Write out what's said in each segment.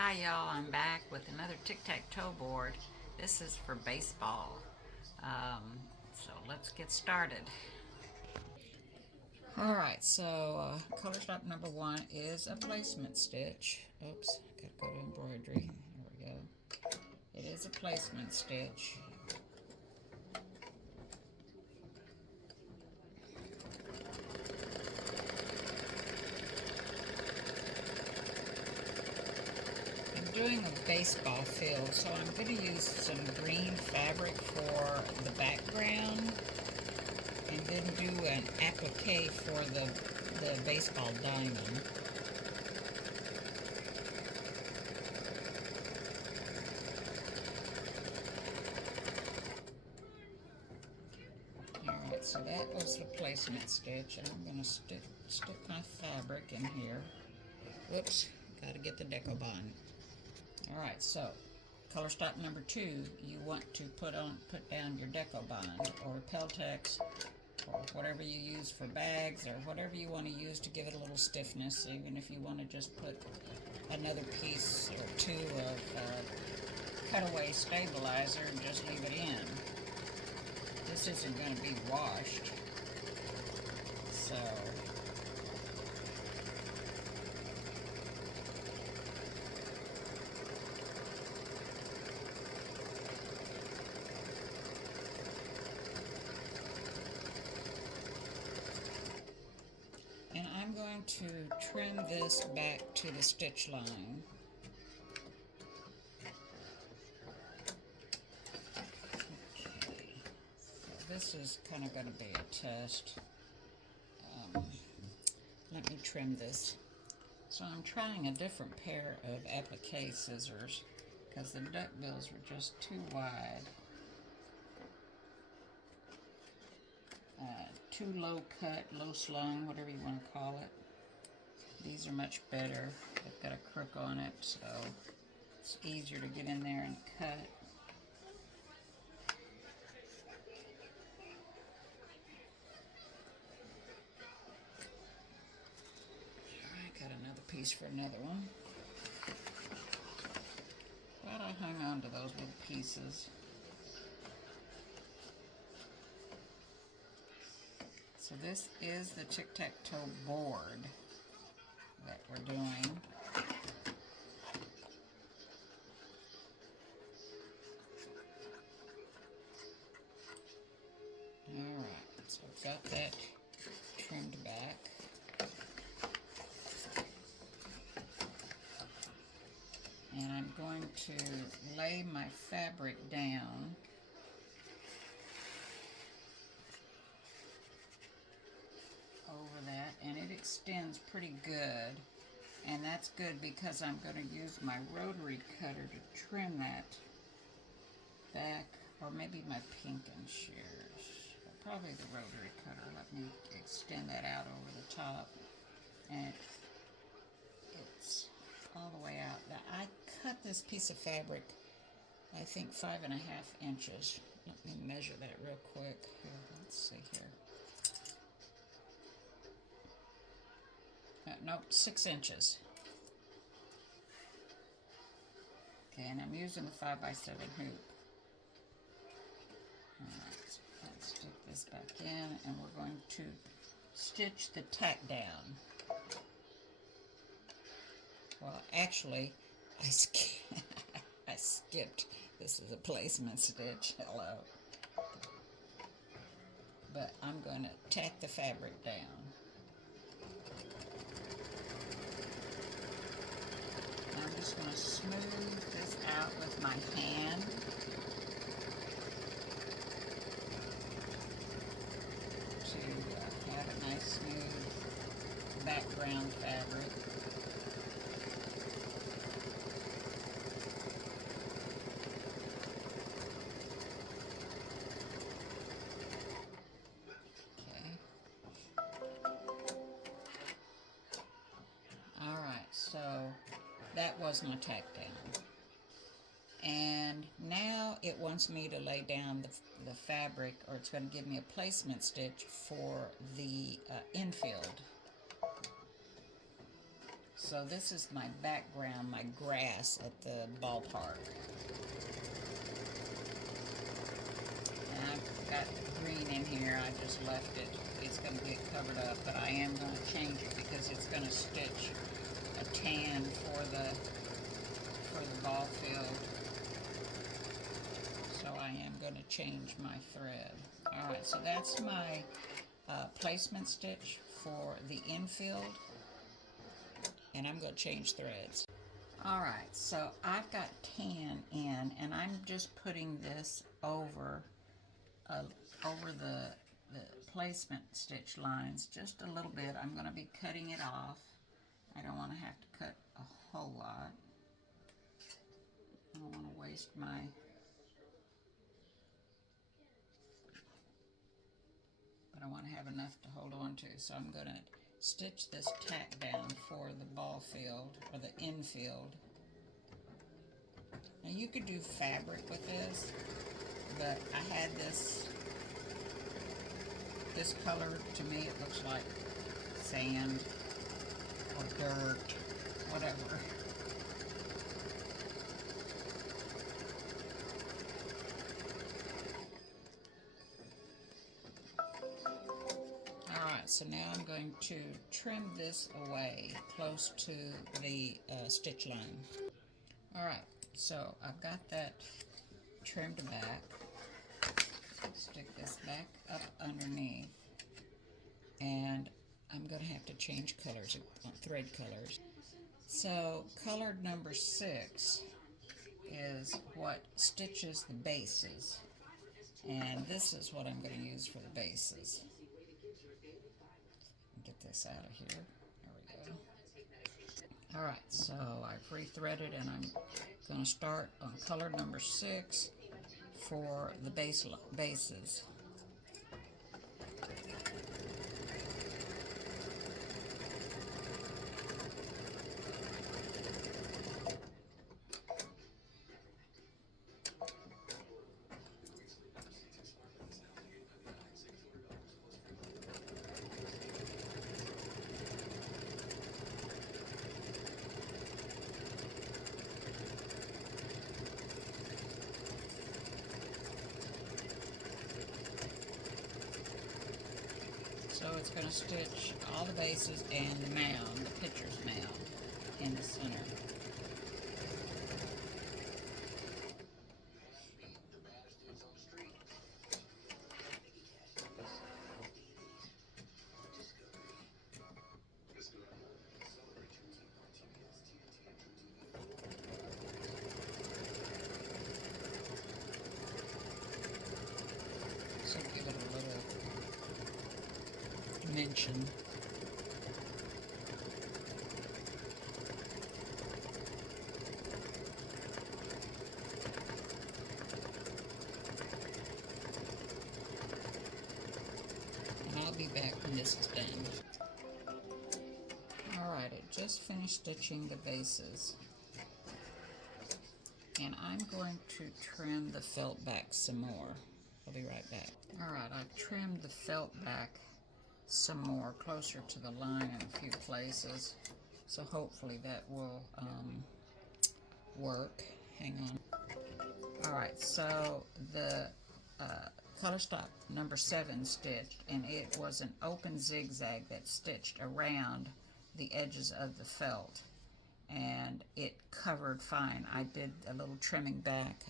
Hi y'all, I'm back with another Tic Tac Toe board. This is for baseball. So let's get started. Alright, so color stop number one is a placement stitch. Oops, gotta go to embroidery. Here we go. It is a placement stitch. I'm doing a baseball field, so I'm going to use some green fabric for the background and then do an applique for the baseball diamond. Alright, so that was the placement stitch, and I'm going to stick my fabric in here. Whoops, got to get the deco bond. Alright, so color stop number two, you want to put down your deco bond or Peltex or whatever you use for bags or whatever you want to use to give it a little stiffness, even if you want to just put another piece or two of cutaway stabilizer and just leave it in. This isn't going to be washed, so and I'm going to trim this back to the stitch line. Okay, so this is kind of going to be a test. Let me trim this. So I'm trying a different pair of applique scissors because the duck bills were just too wide. Too low cut, low slung, whatever you want to call it. These are much better. They've got a crook on it, so it's easier to get in there and cut. I got another piece for another one. Glad I hung on to those little pieces. So this is the Tic Tac Toe board that we're doing. Alright, so I've got that trimmed back. And I'm going to lay my fabric down over that, and it extends pretty good, and that's good because I'm going to use my rotary cutter to trim that back, or maybe my Pinkin shears, but probably the rotary cutter. Let me extend that out over the top, and it's all the way out. Now, I cut this piece of fabric, I think 5.5 inches. Let me measure that real quick. Here, let's see here. Nope, 6 inches. Okay, and I'm using the 5x7 hoop. Alright, so let's stick this back in, and we're going to stitch the tack down. Well, actually, I skipped. This is a placement stitch. Hello. But I'm going to tack the fabric down. I'm just going to smooth this out with my hand. To have a nice smooth background fabric. So that was my tack down. And now it wants me to lay down the fabric, or it's going to give me a placement stitch for the infield. So this is my background, my grass at the ballpark. And I've got green in here. I just left it. It's going to get covered up, but I am going to change it because it's going to stitch a tan for the ball field. So I am going to change my thread. All right, so that's my placement stitch for the infield, and I'm going to change threads. All right, so I've got tan in, and I'm just putting this over the placement stitch lines just a little bit. I'm going to be cutting it off. I don't want to have to cut a whole lot. I don't want to waste my but I want to have enough to hold on to. So I'm going to stitch this tack down for the ball field or the infield. Now you could do fabric with this, but I had this color. To me it looks like sand or dirt, whatever. Alright, so now I'm going to trim this away close to the stitch line. Alright, so I've got that trimmed back. Stick this back up underneath, and I'm going to have to change colors, thread colors. So color number 6 is what stitches the bases, and this is what I'm going to use for the bases. Get this out of here. There we go. Alright, so I've rethreaded, and I'm going to start on color number 6 for the bases. So it's going to stitch all the bases and the mound, the pitcher's mound, in the center. So give it a little dimension. And I'll be back when this is done. Alright, I just finished stitching the bases. And I'm going to trim the felt back some more. I'll be right back. Alright, I've trimmed the felt back some more, closer to the line in a few places. So hopefully that will work. Hang on. Alright, so the color stop number 7 stitched, and it was an open zigzag that stitched around the edges of the felt, and it covered fine. I did a little trimming back.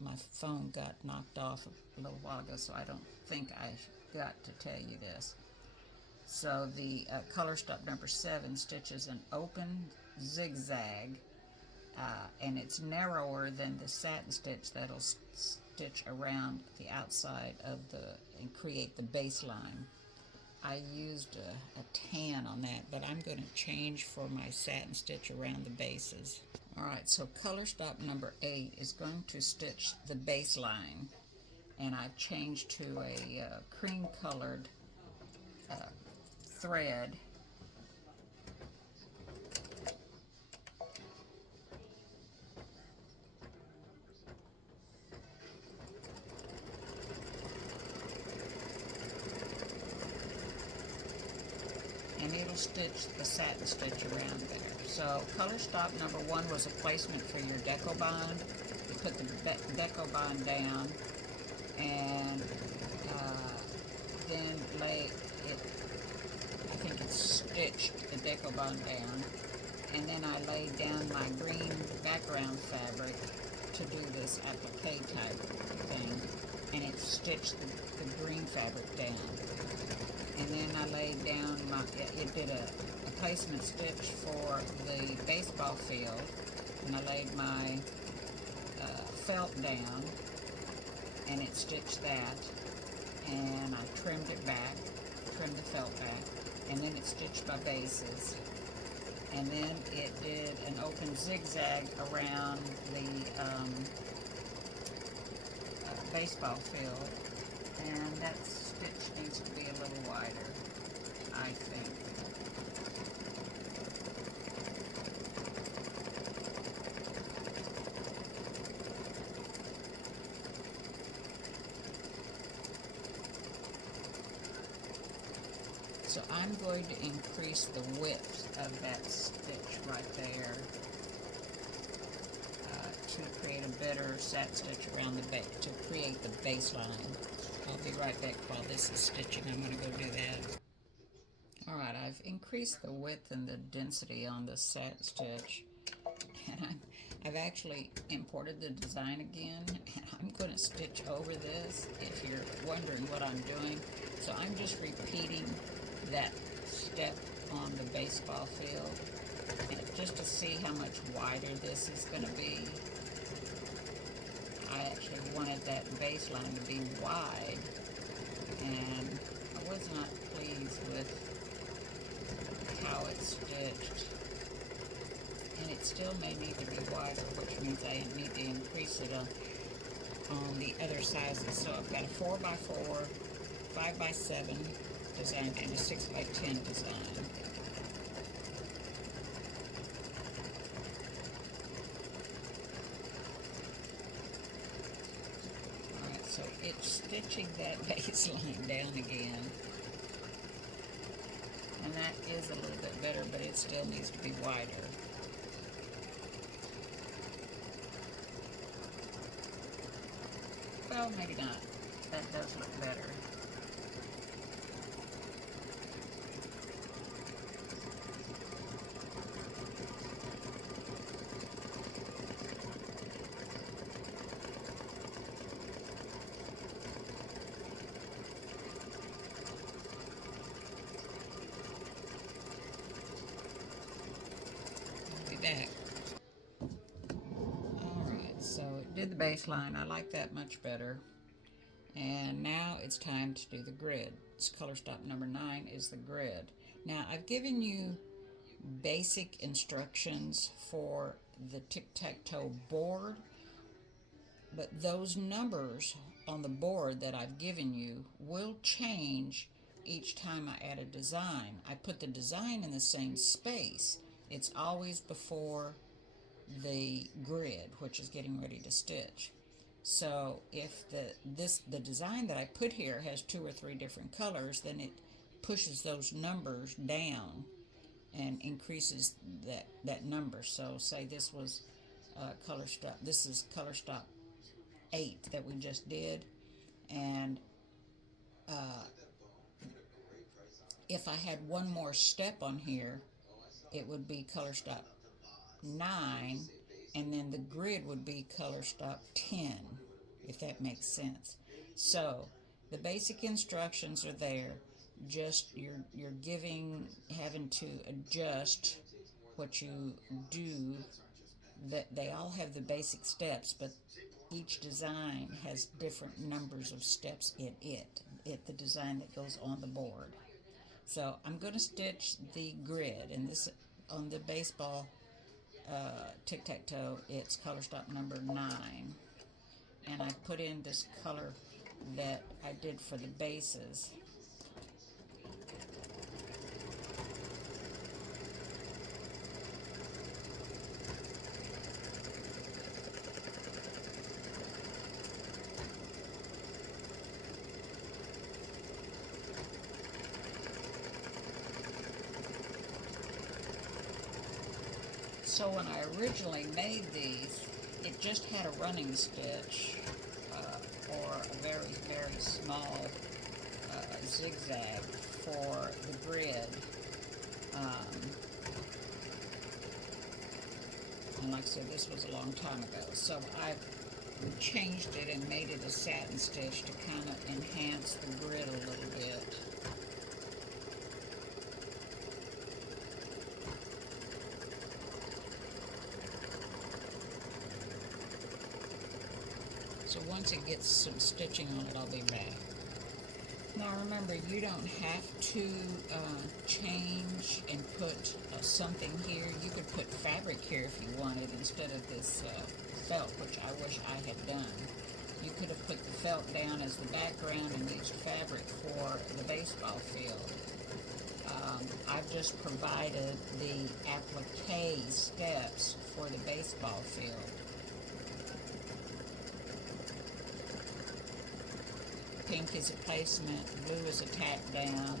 My phone got knocked off a little while ago, so I don't think I got to tell you this. So the color stop number 7 stitches an open zigzag, and it's narrower than the satin stitch that'll stitch around the outside of and create the baseline. I used a tan on that, but I'm going to change for my satin stitch around the bases. Alright, so color stop number 8 is going to stitch the baseline, and I've changed to a cream colored thread. And it'll will stitch the satin stitch around there. So color stop number 1 was a placement for your deco bond. You put the deco bond down and then lay it, I think it's stitched the deco bond down, and then I laid down my green background fabric to do this applique type thing, and it stitched the green fabric down. And then I laid down it did a placement stitch for the baseball field, and I laid my felt down, and it stitched that, and I trimmed it back, trimmed the felt back, and then it stitched my bases, and then it did an open zigzag around the baseball field, and that stitch needs to be a little wider, I think. So I'm going to increase the width of that stitch right there to create a better satin stitch around the back, to create the baseline. I'll be right back while this is stitching. I'm going to go do that. Alright, I've increased the width and the density on the satin stitch, and I've actually imported the design again, and I'm going to stitch over this if you're wondering what I'm doing. So I'm just repeating that step on the baseball field, and just to see how much wider this is going to be. I actually wanted that baseline to be wide, and I was not pleased with how it's stitched, and it still may need to be wider, which means I need to increase it on the other sizes. So I've got a 4x4, 5x7 design, and a 6x10 design. Alright, so it's stitching that baseline down again, and that is a little bit better, but it still needs to be wider. Well, maybe not. That does look better. Back. Alright, so it did the baseline. I like that much better. And now it's time to do the grid. It's color stop number 9 is the grid. Now I've given you basic instructions for the Tic Tac Toe board, but those numbers on the board that I've given you will change each time I add a design. I put the design in the same space. It's always before the grid, which is getting ready to stitch. So if the design that I put here has 2 or 3 different colors, then it pushes those numbers down and increases that number. So say this was color stop. This is color stop 8 that we just did, and if I had one more step on here, it would be color stop 9, and then the grid would be color stop 10, if that makes sense. So the basic instructions are there. Just you're having to adjust what you do. That they all have the basic steps, but each design has different numbers of steps in the design that goes on the board. So I'm going to stitch the grid, and this on the baseball Tic Tac Toe, it's color stop number 9, and I put in this color that I did for the bases. So when I originally made these, it just had a running stitch or a very, very small zigzag for the grid. And like I said, this was a long time ago. So I changed it and made it a satin stitch to kind of enhance the grid a little bit. So once it gets some stitching on it, I'll be back. Now remember, you don't have to change and put something here. You could put fabric here if you wanted instead of this felt, which I wish I had done. You could have put the felt down as the background and used fabric for the baseball field. I've just provided the applique steps for the baseball field. Pink is a placement, blue is a tack down,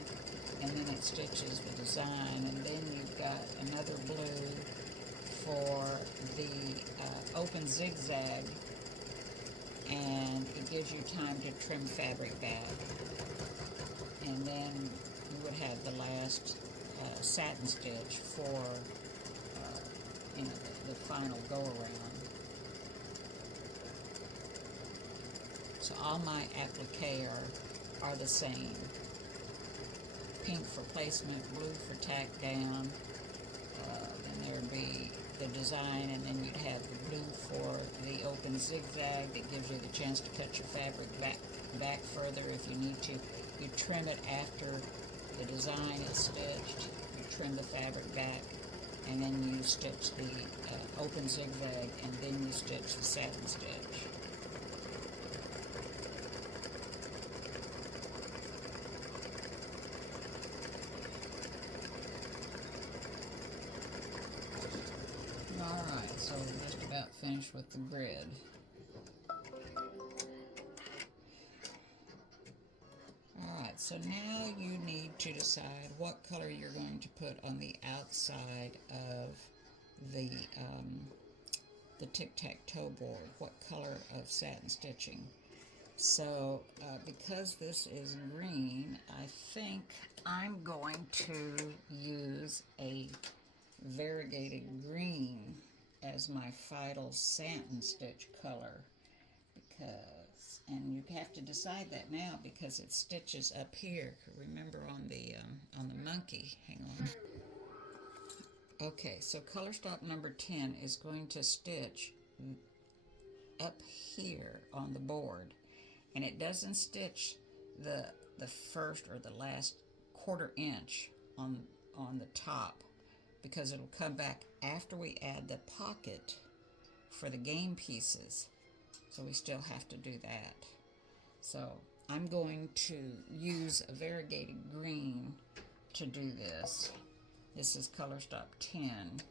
and then it stitches the design. And then you've got another blue for the open zigzag, and it gives you time to trim fabric back. And then you would have the last satin stitch for the final go around. So all my applique are the same. Pink for placement, blue for tack down, then there would be the design, and then you'd have the blue for the open zigzag that gives you the chance to cut your fabric back further if you need to. You trim it after the design is stitched, you trim the fabric back, and then you stitch the open zigzag, and then you stitch the satin stitch. Alright, so we're just about finished with the grid. Alright, so now you need to decide what color you're going to put on the outside of the Tic Tac Toe board. What color of satin stitching? So because this is green, I think I'm going to use a variegated green as my final satin stitch color, and you have to decide that now because it stitches up here. Remember on the monkey. Hang on. Okay, so color stop number 10 is going to stitch up here on the board, and it doesn't stitch the first or the last quarter inch on the top, because it'll come back after we add the pocket for the game pieces. So we still have to do that. So I'm going to use a variegated green to do this. This is color stop 10.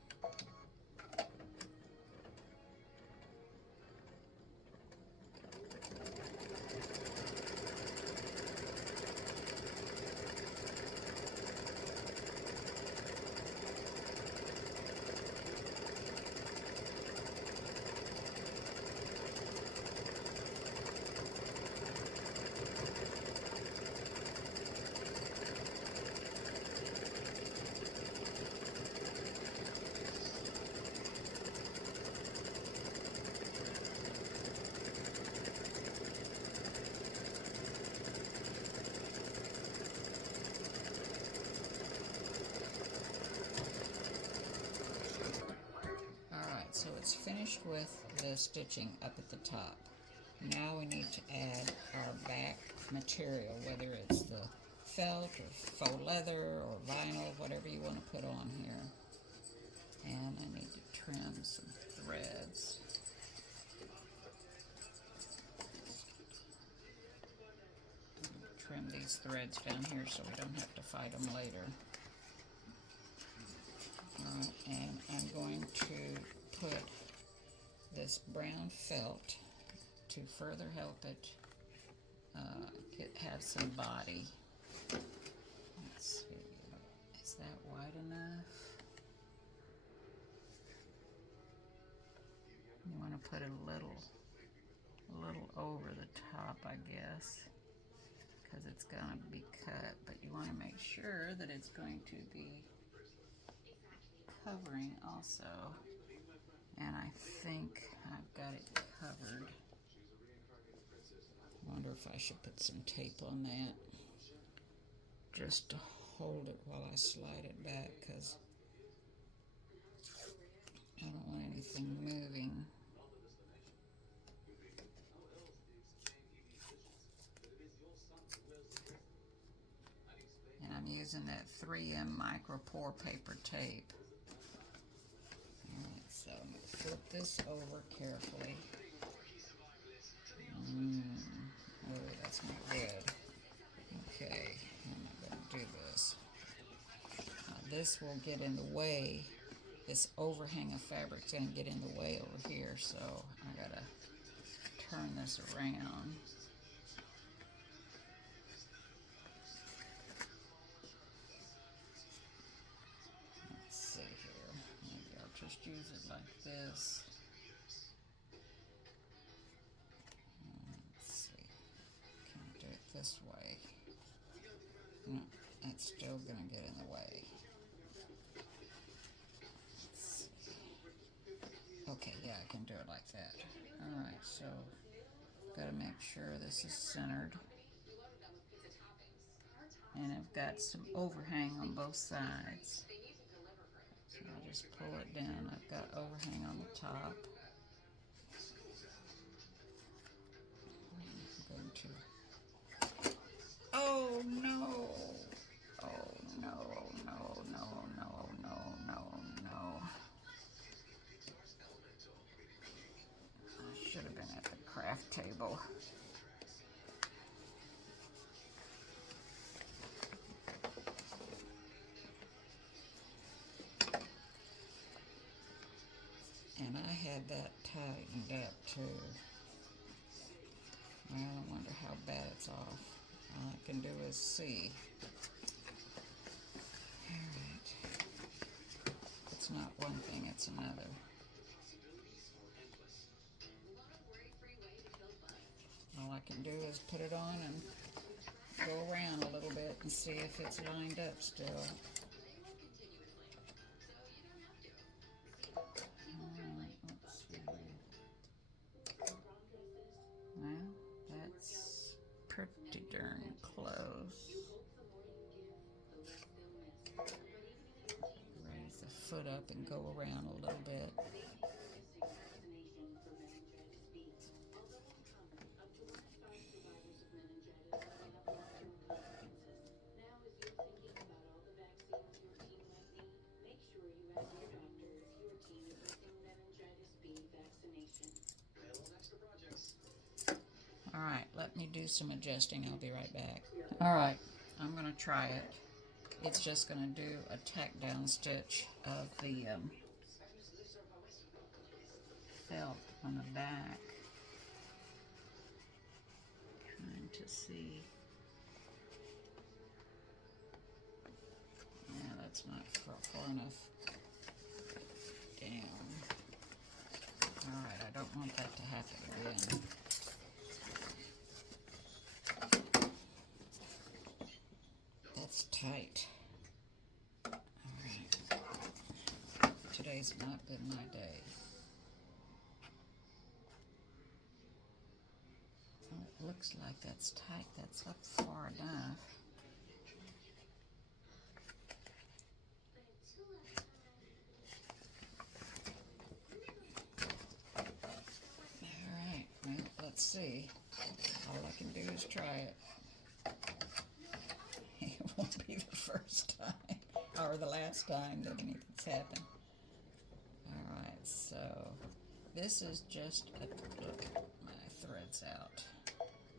So it's finished with the stitching up at the top. Now we need to add our back material, whether it's the felt or faux leather or vinyl, whatever you want to put on here. And I need to trim some threads. Trim these threads down here so we don't have to fight them later. And I'm going to put this brown felt to further help it have some body. Let's see, is that wide enough? to put a little over the top, I guess, because it's going to be cut, but you want to make sure that it's going to be covering also. And I think I've got it covered. Wonder if I should put some tape on that just to hold it while I slide it back, because I don't want anything moving. And I'm using that 3M micro pour paper tape. Alright, so I'm going to flip this over carefully. Oh, that's not good. Okay, how am I going to do this? This will get in the way. This overhang of fabric's going to get in the way over here, so I got to turn this around. Let's see here. Maybe I'll just use it like this. Let's see. Can I do it this way? No, that's still going to get in the way. Okay, yeah, I can do it like that. Alright, so got to make sure this is centered. And I've got some overhang on both sides. So I'll just pull it down. I've got overhang on the top. I'm going to... Oh no! Oh no, no, no, no, no, no, no. I should have been at the craft table. And I had that tightened up too. Well, I wonder how bad it's off. All I can do is see. Alright. It's not one thing, it's another. All I can do is put it on and go around a little bit and see if it's lined up still. Alright, let's see. Well, that's pretty darn close. Raise the foot up and go around a little bit. Alright, let me do some adjusting. I'll be right back. Alright, I'm going to try it. It's just going to do a tack down stitch of the felt on the back. Trying to see. Yeah, that's not far enough down. Alright, I don't want that to happen again. That's tight. Alright. Today's not been my day. Well, it looks like that's tight. That's up far enough. Alright, well, let's see. All I can do is try it. It won't be the first time or the last time that anything's happened. Alright, so this is just a, look, my thread's out.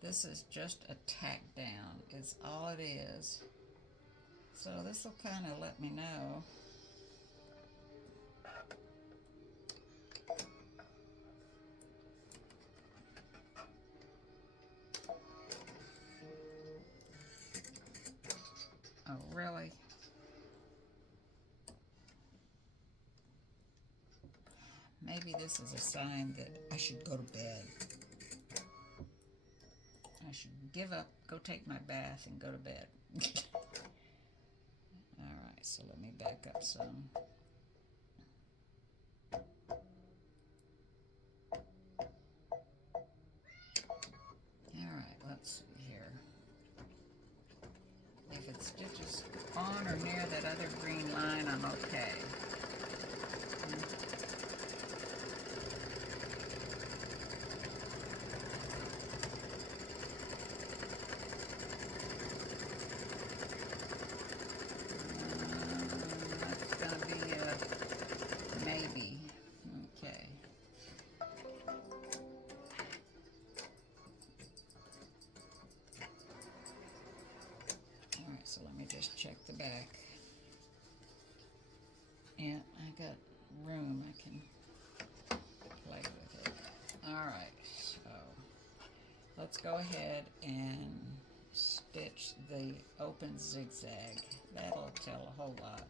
This is just a tack down, is all it is. So this will kind of let me know. Oh, really? maybe this is a sign that I should go to bed. I should give up, go take my bath, and go to bed. Alright, so let me back up some. Alright, let's see here. If it stitches on or near that other green line, I'm okay. That's going to be a maybe. Okay. Alright, so let me just check the back. Yeah, I got room. I can play with it. Alright, so let's go ahead and stitch the open zigzag. That'll tell a whole lot.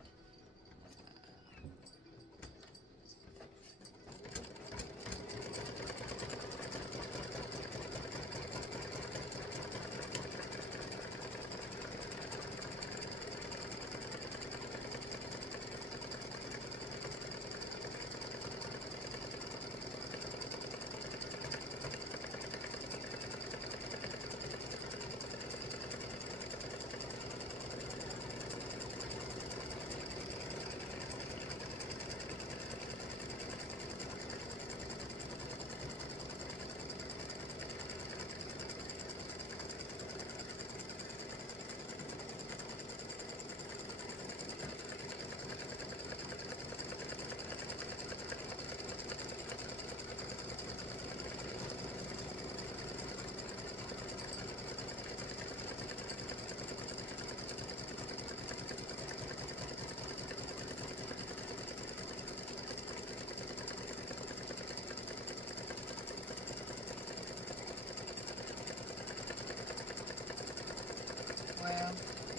Well,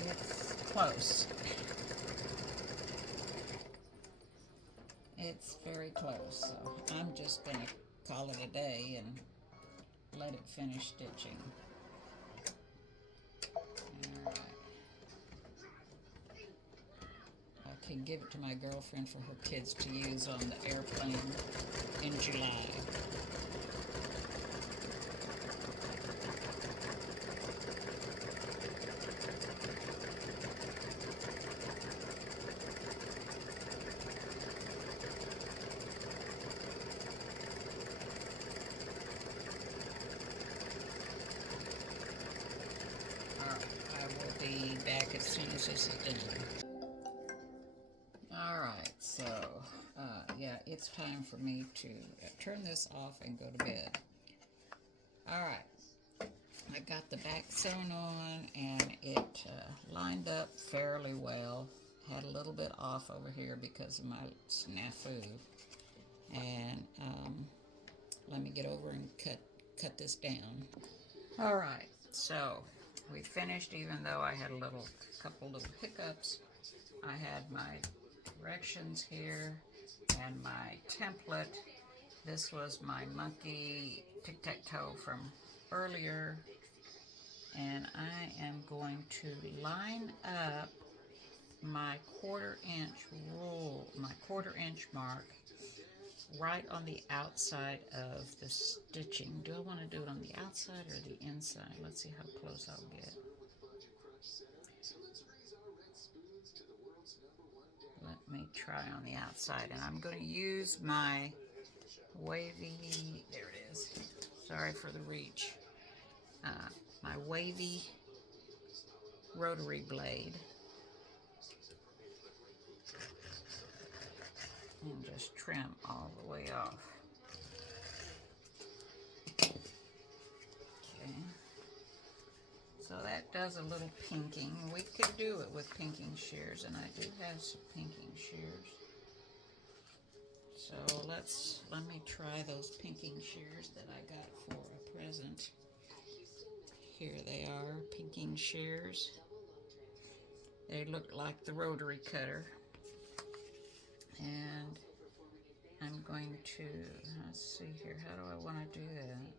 it's close. It's very close, so I'm just going to call it a day and let it finish stitching. Alright. I can give it to my girlfriend for her kids to use on the airplane in July. Be back as soon as this is done. Alright, so yeah, it's time for me to turn this off and go to bed. Alright, I got the back sewn on and it lined up fairly well. Had a little bit off over here because of my snafu. And let me get over and cut this down. Alright, so we finished, even though I had a couple little hiccups. I had my directions here and my template. This was my monkey Tic Tac Toe from earlier. And I am going to line up my 1/4 inch rule, my 1/4 inch mark, right on the outside of the stitching. Do I want to do it on the outside or the inside? Let's see how close I'll get. Let me try on the outside, and I'm going to use my wavy, there it is, sorry for the reach, my wavy rotary blade, and just trim all the way off. Okay, so that does a little pinking. We could do it with pinking shears, and I do have some pinking shears. So let me try those pinking shears that I got for a present. Here they are, pinking shears. They look like the rotary cutter. And I'm going to, let's see here, how do I want to do that?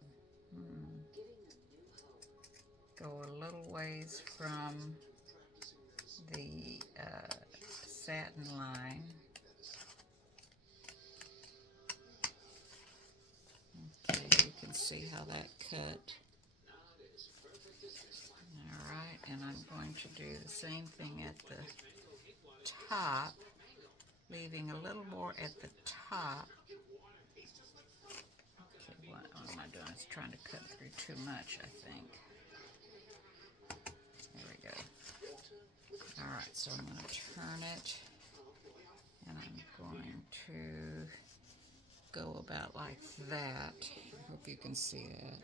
Go a little ways from the satin line. Okay, you can see how that cut. Alright, and I'm going to do the same thing at the top, leaving a little more at the top. Okay, what am I doing? It's trying to cut through too much, I think. There we go. Alright, so I'm going to turn it, and I'm going to go about like that. I hope you can see that.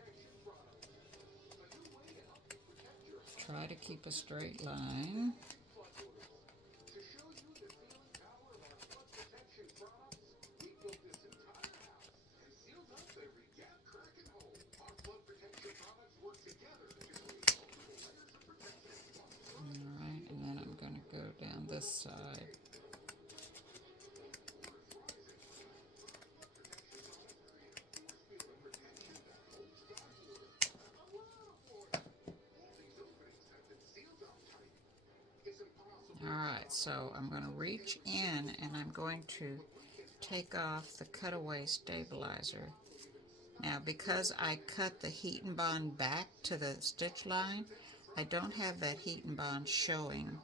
Try to keep a straight line. Alright, and then I'm going to go down this side. Alright, so I'm going to reach in and I'm going to take off the cutaway stabilizer. Now, because I cut the heat and bond back to the stitch line, I don't have that heat and bond showing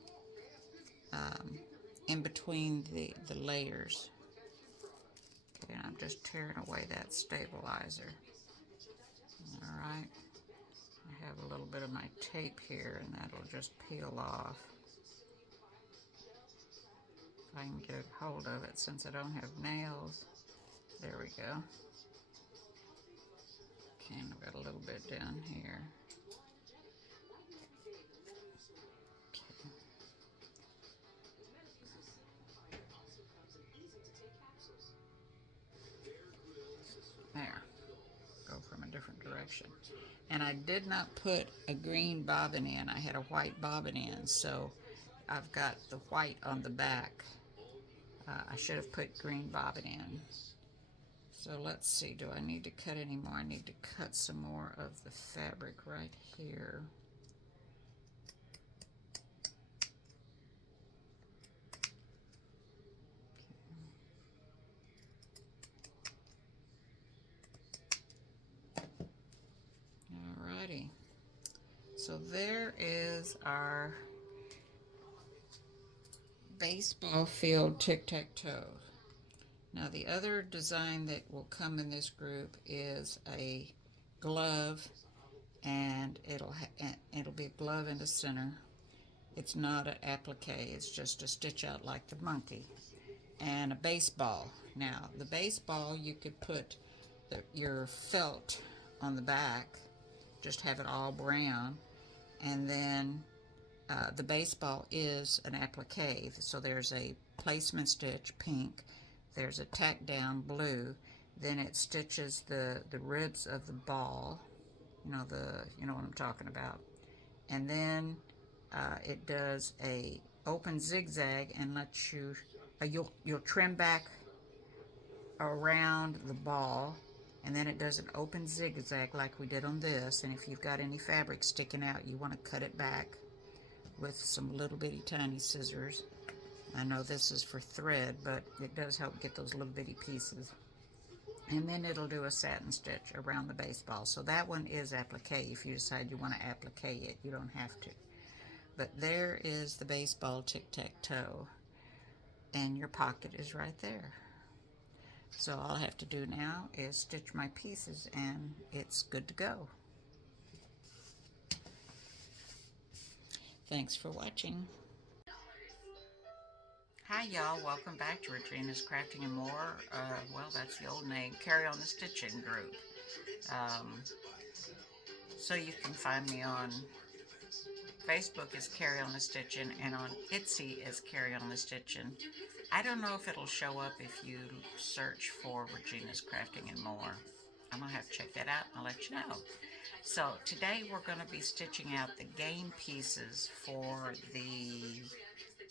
in between the layers. Okay, and I'm just tearing away that stabilizer. Alright, I have a little bit of my tape here and that'll just peel off. If I can get a hold of it since I don't have nails. There we go. Okay, and I've got a little bit down here. Okay. There. Go from a different direction. And I did not put a green bobbin in. I had a white bobbin in, so I've got the white on the back. I should have put green bobbin in. So let's see, do I need to cut any more? I need to cut some more of the fabric right here. Alrighty. So there is our baseball field Tic Tac Toe. Now the other design that will come in this group is a glove, and it'll be a glove in the center. It's not an applique, it's just a stitch out like the monkey. And a baseball. Now the baseball, you could put your felt on the back, just have it all brown, and then the baseball is an applique. So there's a placement stitch, pink, there's a tack down, blue, then it stitches the ribs of the ball, you know what I'm talking about, and then it does a open zigzag and lets you you'll trim back around the ball, and then it does an open zigzag like we did on this. And if you've got any fabric sticking out, you want to cut it back with some little bitty tiny scissors. I know this is for thread, but it does help get those little bitty pieces. And then it'll do a satin stitch around the baseball. So that one is applique. If you decide you want to applique it, you don't have to. But there is the baseball Tic Tac Toe, and your pocket is right there. So all I have to do now is stitch my pieces and it's good to go. Thanks for watching. Hi y'all, welcome back to Regina's Crafting and More. Well, that's the old name, Carry On the Stitching group. So you can find me on Facebook as Carry On the Stitching, and on Etsy as Carry On the Stitching. I don't know if it'll show up if you search for Regina's Crafting and More. I'm going to have to check that out and I'll let you know. So today we're going to be stitching out the game pieces for the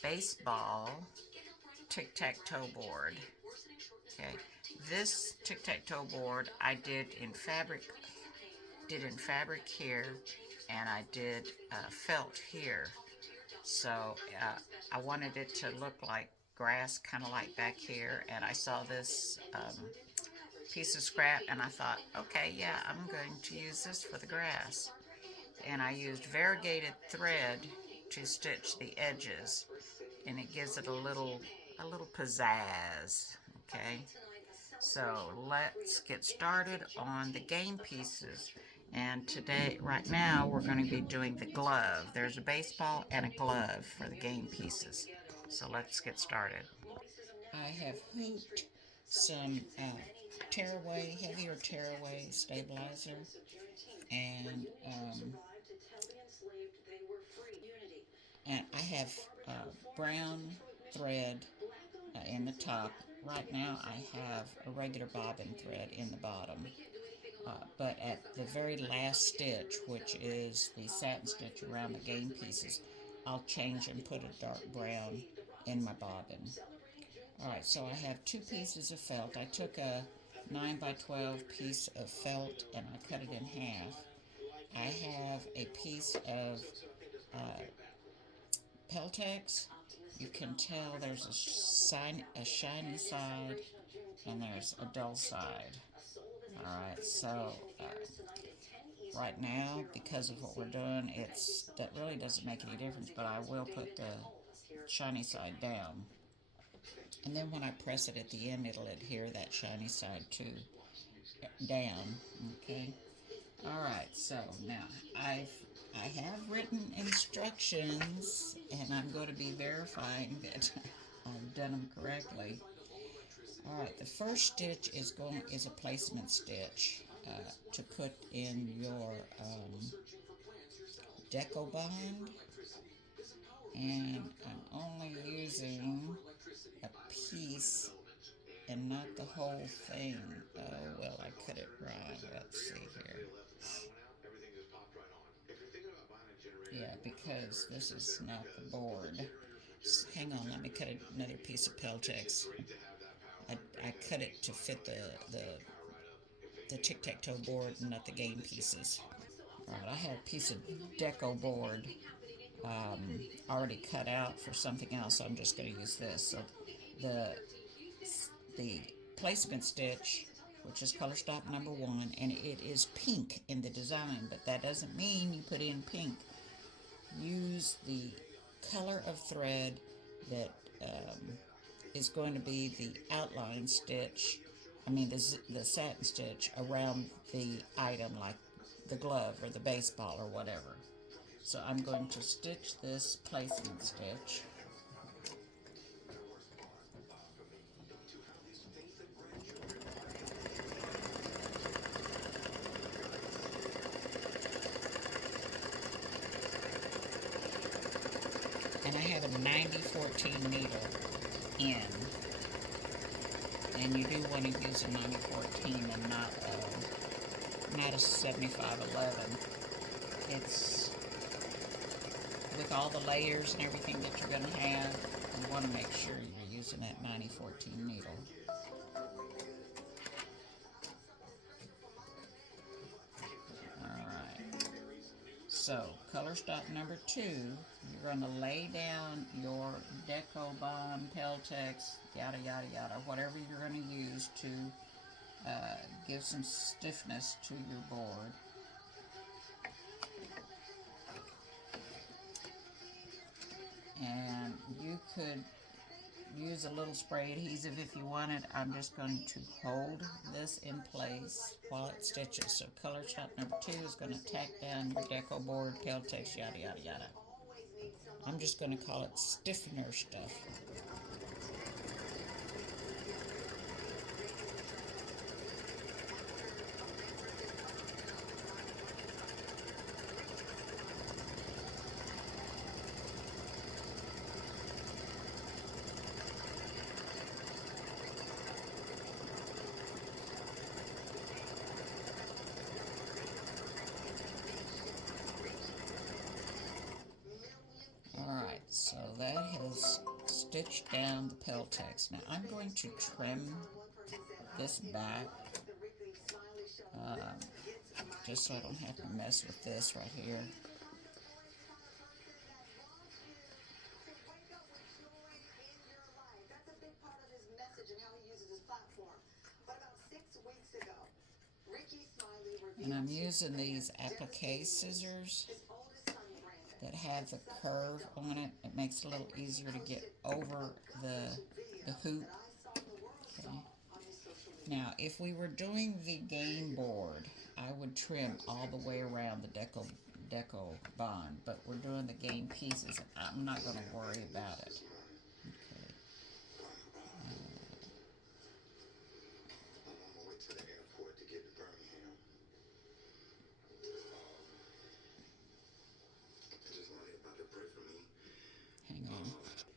baseball Tic Tac Toe board. Okay. This tic-tac-toe board I did in fabric here, and I did felt here. So I wanted it to look like grass, kind of like back here, and I saw this piece of scrap, and I thought, okay, yeah, I'm going to use this for the grass. And I used variegated thread to stitch the edges, and it gives it a little pizzazz. Okay, so let's get started on the game pieces. And today, right now, we're going to be doing the glove. There's a baseball and a glove for the game pieces. So let's get started. I have hooped some tearaway, heavier tearaway stabilizer, and I have brown thread in the top. Right now I have a regular bobbin thread in the bottom. But at the very last stitch, which is the satin stitch around the game pieces, I'll change and put a dark brown in my bobbin. Alright, so I have two pieces of felt. I took a 9 by 12 piece of felt and I cut it in half. I have a piece of Peltex. You can tell there's a shiny side and there's a dull side. Alright, so right now, because of what we're doing, that really doesn't make any difference, but I will put the shiny side down. And then when I press it at the end, it'll adhere that shiny side down. Okay. All right. So now I have written instructions, and I'm going to be verifying that I've done them correctly. All right. The first stitch is a placement stitch to put in your deco bond, and I'm only using a piece and not the whole thing. Oh, well, I cut it wrong. Let's see here. Yeah, because this is not the board. Hang on, let me cut another piece of Peltex. I cut it to fit the tic-tac-toe board and not the game pieces. Alright, I have a piece of deco board already cut out for something else, so I'm just going to use this. So the placement stitch, which is color stop number 1, and it is pink in the design, but that doesn't mean you put in pink. Use the color of thread that is going to be the outline stitch, the satin stitch around the item, like the glove or the baseball or whatever. So I'm going to stitch this placement stitch. And I have a 90-14 needle in. And you do want to use a 90-14 and not a 75-11. It's with all the layers and everything that you're going to have, you want to make sure you're using that 90-14 needle. Alright, so color stop number 2, you're going to lay down your deco bond, Peltex, yada yada yada, whatever you're going to use to give some stiffness to your board. And you could use a little spray adhesive if you wanted. I'm just going to hold this in place while it stitches. So color stop number 2 is going to tack down your deco board, Peltex, yada yada yada. I'm just going to call it stiffener stuff. Alright, so that has stitched down the Peltex. Now I'm going to trim this back, just so I don't have to mess with this right here. And I'm using these applique scissors that have the curve on it. It makes it a little easier to get over the hoop. Okay. Now, if we were doing the game board, I would trim all the way around the deco bond, but we're doing the game pieces. I'm not going to worry about it. Okay. Hang on.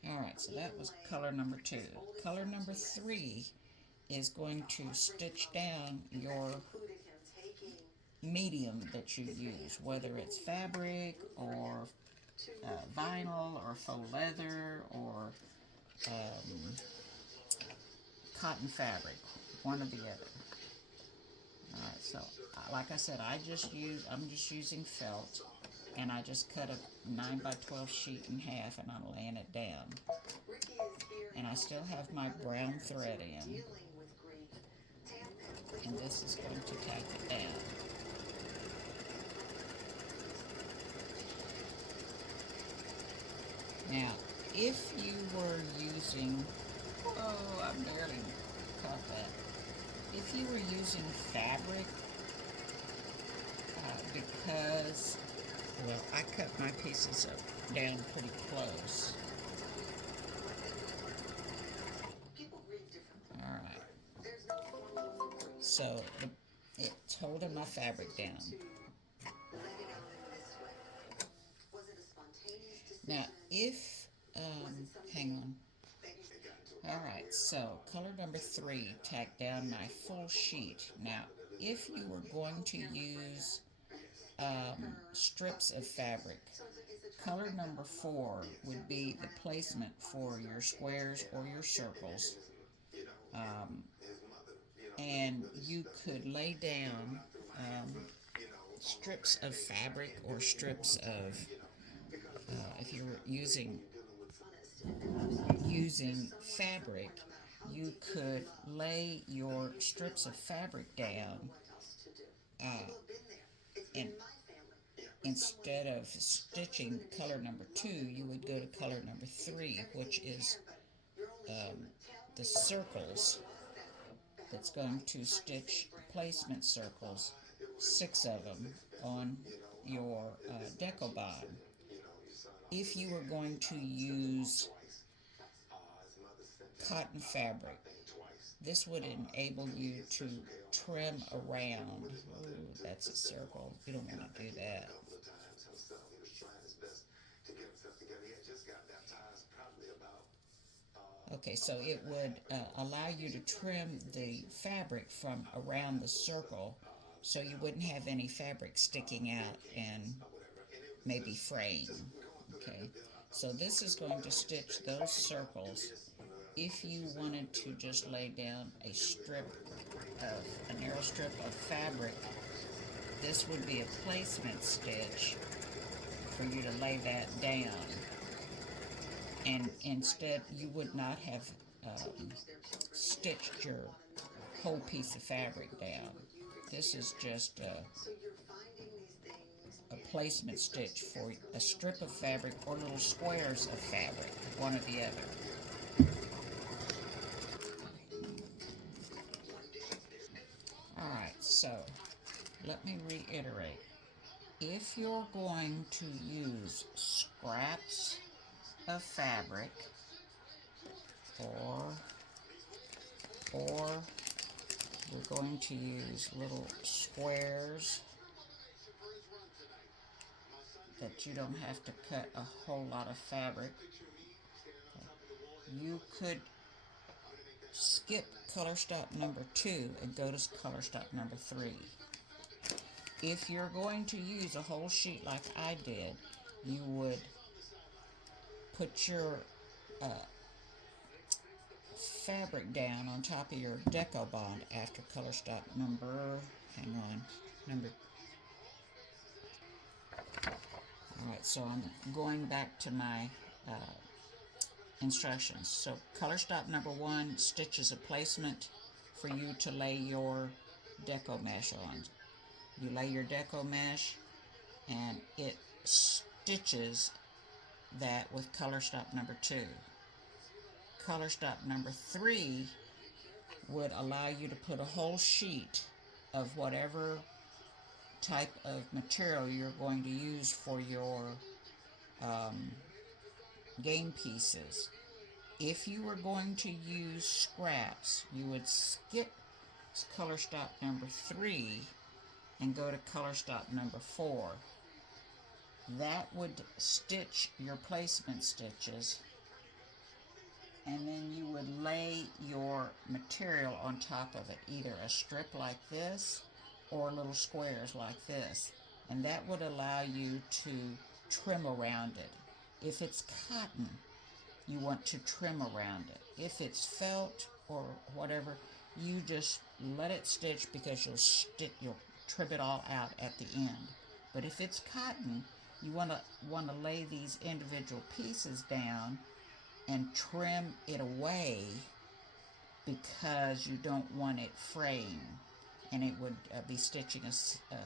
All right, so that was color number 2. Color number 3 is going to stitch down your medium that you use, whether it's fabric or vinyl or faux leather or cotton fabric, one or the other. Alright, so like I said, I'm just using felt, and I just cut a 9x12 sheet in half, and I'm laying it down. And I still have my brown thread in, and this is going to tack it down. Now, if you were using, I barely caught that. If you were using fabric, because, well, I cut my pieces down pretty close. Alright. So, it's holding my fabric down. Now, if, hang on. Alright, so color number 3, tack down my full sheet. Now, if you were going to use strips of fabric, color number 4 would be the placement for your squares or your circles. And you could lay down strips of fabric or strips of, if you're using fabric, you could lay your strips of fabric down, and instead of stitching color number 2, you would go to color number 3, which is the circles. That's going to stitch placement circles, 6 of them, on your decobond. If you were going to use cotton fabric, this would enable you to trim around. Ooh, that's a circle. You don't want to do that. Okay, so it would allow you to trim the fabric from around the circle, so you wouldn't have any fabric sticking out and maybe fraying. Okay, so this is going to stitch those circles. If you wanted to just lay down a narrow strip of fabric, this would be a placement stitch for you to lay that down. And instead, you would not have stitched your whole piece of fabric down. This is just a placement stitch for a strip of fabric or little squares of fabric, one or the other. Alright, so let me reiterate. If you're going to use scraps of fabric or we're going to use little squares that you don't have to cut a whole lot of fabric, you could skip color stop number 2 and go to color stop number 3. If you're going to use a whole sheet like I did, you would put your fabric down on top of your deco bond after color stop number, hang on, number. Alright, so I'm going back to my instructions. So color stop number 1 stitches a placement for you to lay your deco mesh on. You lay your deco mesh and it stitches that with color stop number 2. Color stop number 3 would allow you to put a whole sheet of whatever type of material you're going to use for your game pieces. If you were going to use scraps, you would skip color stop number 3 and go to color stop number 4. That would stitch your placement stitches, and then you would lay your material on top of it, either a strip like this or little squares like this, and that would allow you to trim around it. If it's cotton, you want to trim around it. If it's felt or whatever, you just let it stitch, because you'll trim it all out at the end. But if it's cotton, you want to lay these individual pieces down and trim it away, because you don't want it fraying, and it would be stitching a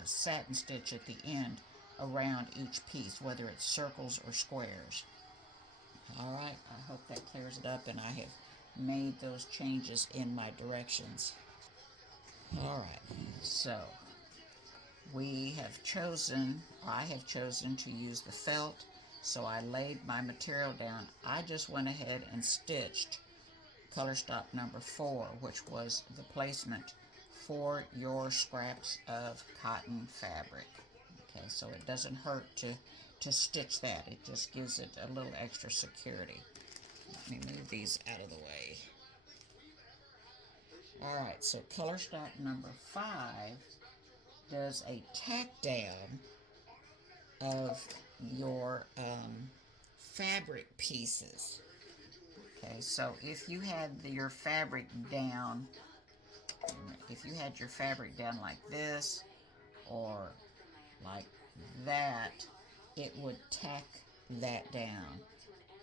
satin stitch at the end around each piece, whether it's circles or squares. Alright, I hope that clears it up, and I have made those changes in my directions. Alright, so I have chosen to use the felt, so I laid my material down. I just went ahead and stitched color stop number 4, which was the placement for your scraps of cotton fabric. Okay, so it doesn't hurt to stitch that. It just gives it a little extra security. Let me move these out of the way. Alright, so color stop number 5 does a tack down of your fabric pieces. Okay, so if you had your fabric down, like this or like that, it would tack that down.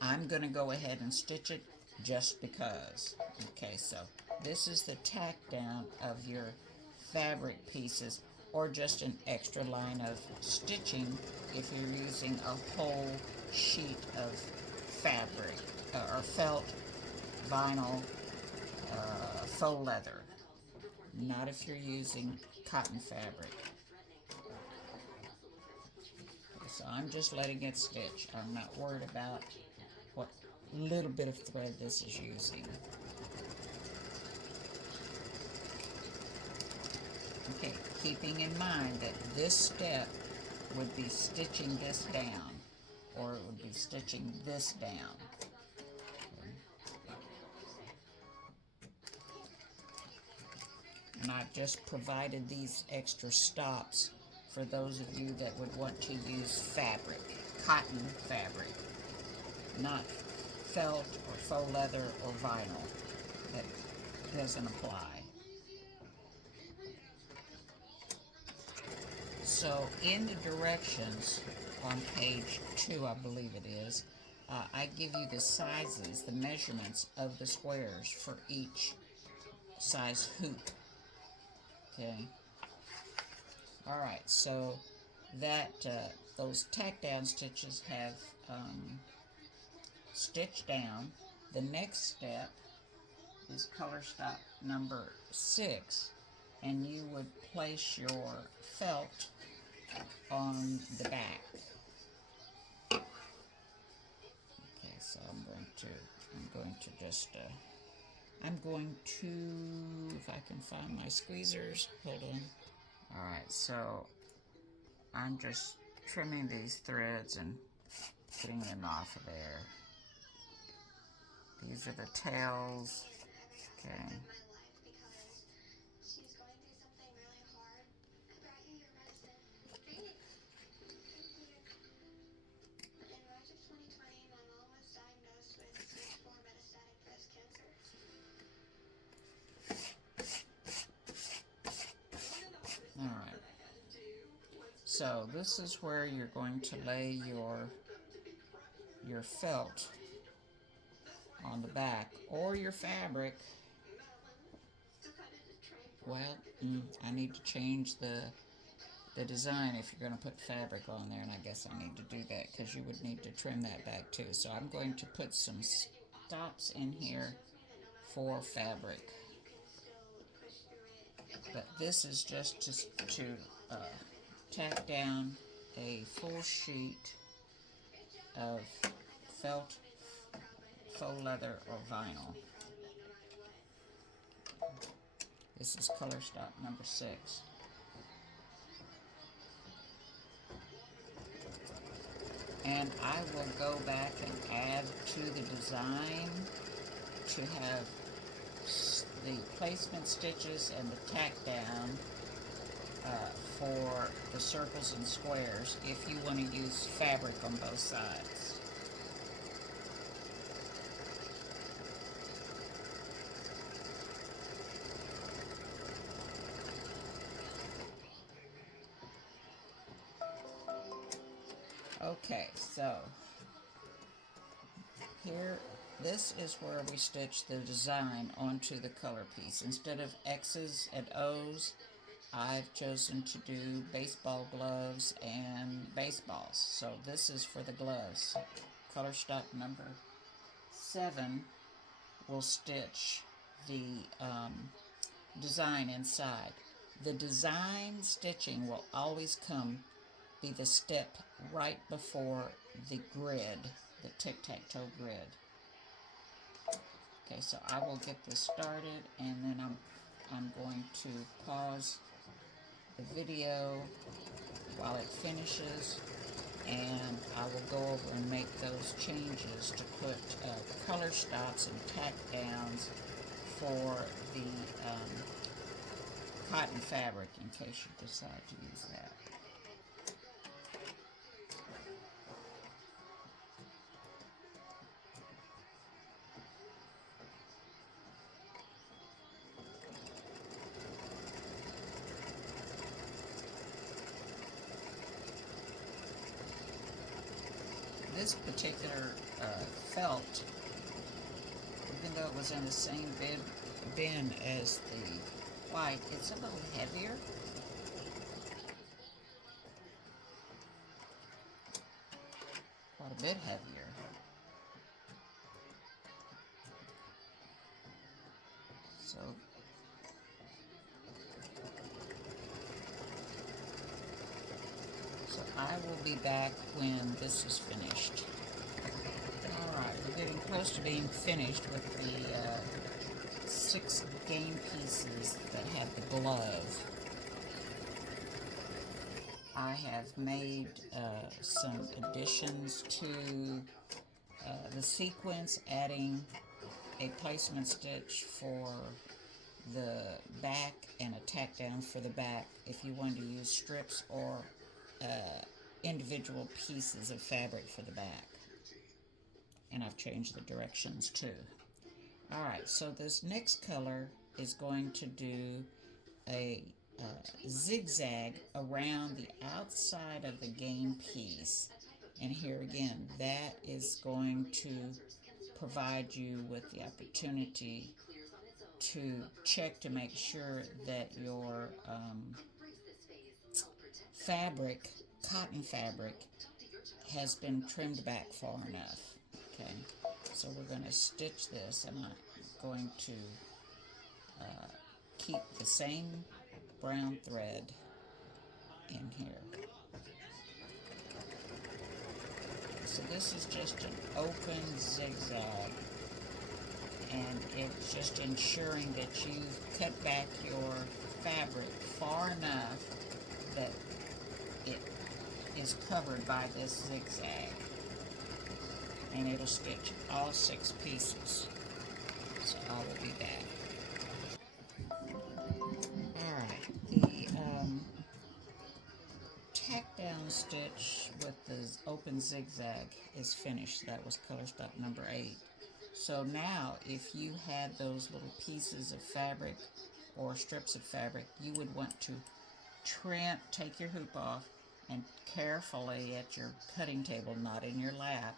I'm going to go ahead and stitch it just because. Okay, so this is the tack down of your fabric pieces, or just an extra line of stitching if you're using a whole sheet of fabric, or felt, vinyl, faux leather. Not if you're using cotton fabric. So I'm just letting it stitch. I'm not worried about what little bit of thread this is using. Okay, keeping in mind that this step would be stitching this down, or it would be stitching this down. And I've just provided these extra stops for those of you that would want to use fabric, cotton fabric, not felt or faux leather or vinyl. That doesn't apply. So in the directions on page 2, I believe it is, I give you the sizes, the measurements of the squares for each size hoop. Okay. Alright, so that those tack down stitches have stitched down. The next step is color stop number 6, and you would place your felt on the back. Okay, so I'm going to, if I can find my squeezers, hold on. Alright, so I'm just trimming these threads and getting them off of there. These are the tails. Okay. So this is where you're going to lay your felt on the back, or your fabric. Well, I need to change the design if you're going to put fabric on there, and I guess I need to do that because you would need to trim that back too. So I'm going to put some stops in here for fabric, but this is just to tack down a full sheet of felt, faux leather, or vinyl. This is color stop number 6. And I will go back and add to the design to have the placement stitches and the tack down for the circles and squares if you want to use fabric on both sides. Okay, so here, this is where we stitch the design onto the color piece. Instead of X's and O's, I've chosen to do baseball gloves and baseballs. So this is for the gloves. Color stock number 7 will stitch the design inside. The design stitching will always be the step right before the grid, the Tic Tac Toe grid. Okay, so I will get this started, and then I'm going to pause the video while it finishes, and I will go over and make those changes to put color stops and tack downs for the cotton fabric in case you decide to use that. This particular felt, even though it was in the same bin as the white, it's a little heavier. Quite a bit heavier. So I will be back when this is finished. Alright, we're getting close to being finished with the 6 game pieces that have the glove. I have made some additions to the sequence, adding a placement stitch for the back and a tack down for the back if you want to use strips or individual pieces of fabric for the back. And I've changed the directions too. Alright, so this next color is going to do a zigzag around the outside of the game piece. And here again, that is going to provide you with the opportunity to check to make sure that your fabric, cotton fabric, has been trimmed back far enough. Okay, so we're going to stitch this, and I'm going to keep the same brown thread in here. So this is just an open zigzag, and it's just ensuring that you've cut back your fabric far enough that it is covered by this zigzag, and it'll stitch all 6 pieces. So I will be back. Alright, the tack down stitch with the open zigzag is finished. That was color stock number 8. So now, if you had those little pieces of fabric or strips of fabric, you would want to take your hoop off and carefully at your cutting table, not in your lap,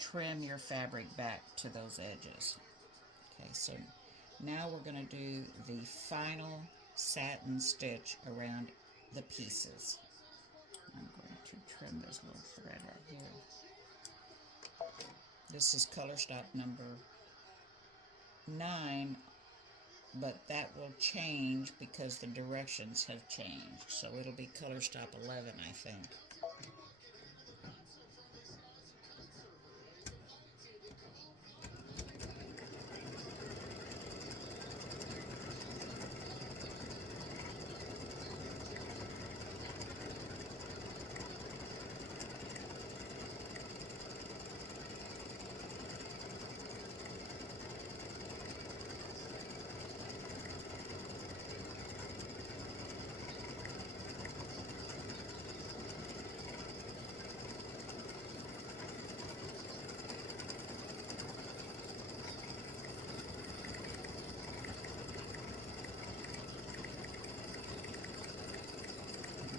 trim your fabric back to those edges. Okay, so now we're going to do the final satin stitch around the pieces. I'm going to trim this little thread right here. This is color stock number 9, but that will change because the directions have changed. So it'll be color stop 11, I think.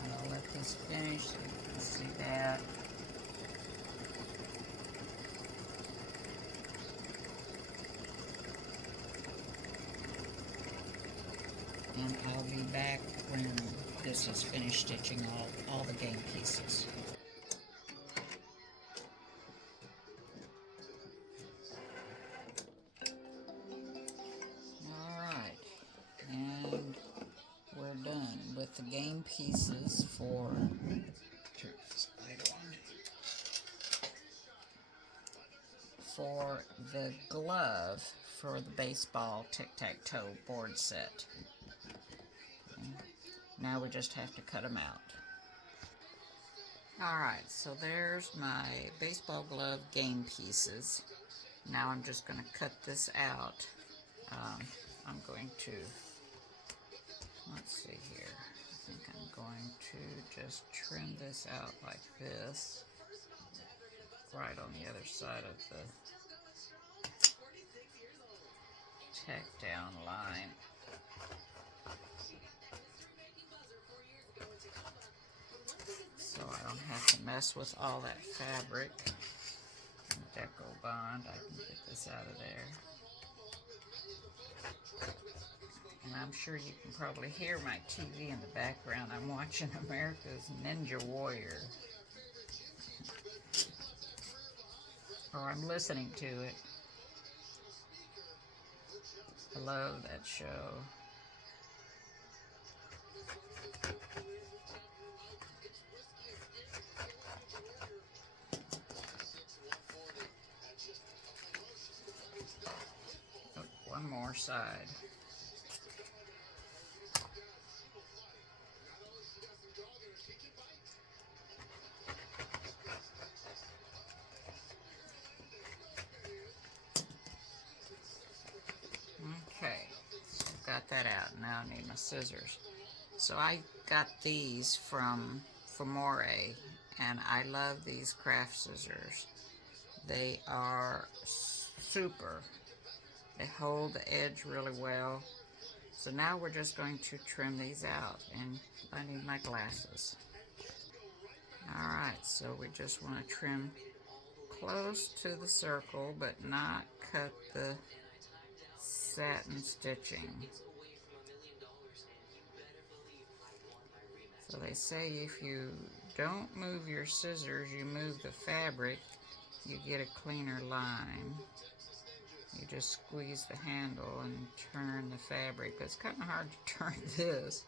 I'll let this finish so you can see that. And I'll be back when this is finished stitching all the game pieces. Alright, and we're done with the game pieces for the glove for the baseball Tic Tac Toe board set. Okay. Now we just have to cut them out. Alright, so there's my baseball glove game pieces. Now I'm just going to cut this out. I'm going to, let's see here, I think I'm going to just trim this out like this, right on the other side of the tack down line. So I don't have to mess with all that fabric. Deco bond, I can get this out of there. And I'm sure you can probably hear my TV in the background. I'm watching America's Ninja Warrior. Or I'm listening to it. I love that show. Oh, one more side. Okay, so I've got that out. Now I need my scissors. So I got these from Amore, and I love these craft scissors. They are super. They hold the edge really well. So now we're just going to trim these out, and I need my glasses. Alright, so we just want to trim close to the circle, but not cut the satin stitching. So they say if you don't move your scissors, you move the fabric, you get a cleaner line. You just squeeze the handle and turn the fabric. But it's kind of hard to turn this.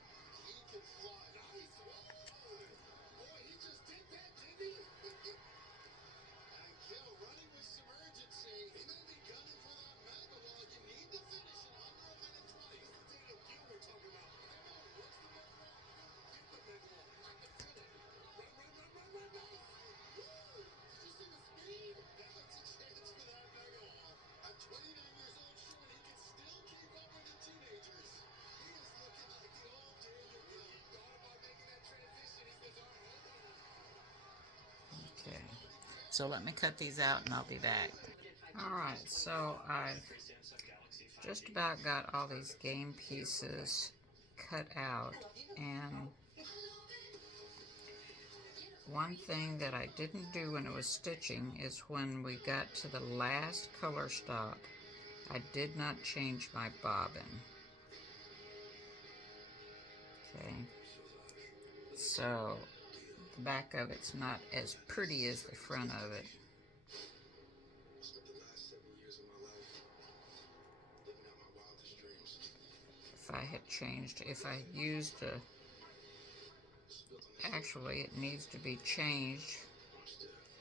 Okay, so let me cut these out and I'll be back. Alright, so I've just about got all these game pieces cut out, and one thing that I didn't do when I was stitching is when we got to the last color stop, I did not change my bobbin. Okay, so the back of it's not as pretty as the front of it. If I had changed, if I used a, actually it needs to be changed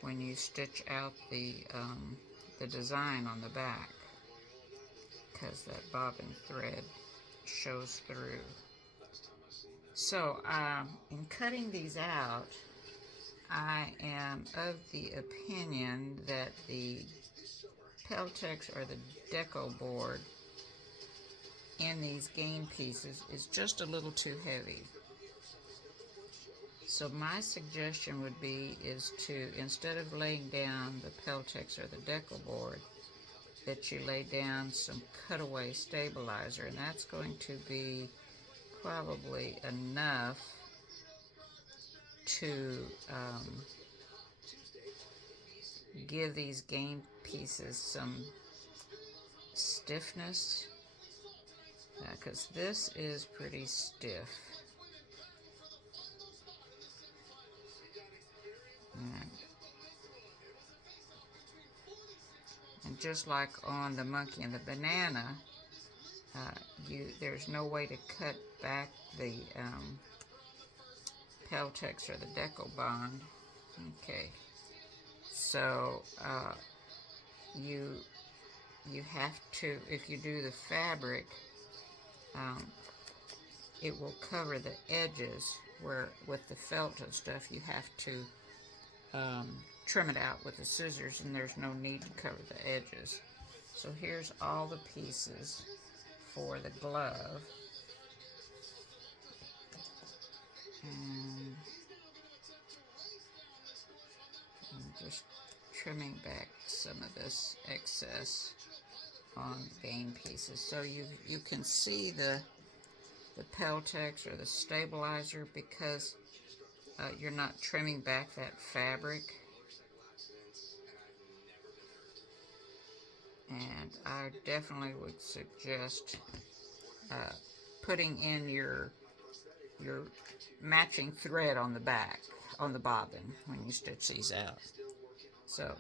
when you stitch out the design on the back, because that bobbin thread shows through. So in cutting these out, I am of the opinion that the Peltex or the deco board in these game pieces is just a little too heavy. So my suggestion would be is to, instead of laying down the Peltex or the deco board, that you lay down some cutaway stabilizer, and that's going to be probably enough to give these game pieces some stiffness, because this is pretty stiff. And just like on the monkey and the banana, there's no way to cut back the Peltex or the deco bond. Okay, so you have to, if you do the fabric, it will cover the edges, where with the felt and stuff you have to trim it out with the scissors, and there's no need to cover the edges. So here's all the pieces for the glove. And I'm just trimming back some of this excess on the game pieces, so you can see the Peltex or the stabilizer, because you're not trimming back that fabric. And I definitely would suggest putting in your matching thread on the back, on the bobbin, when you stitch these out. So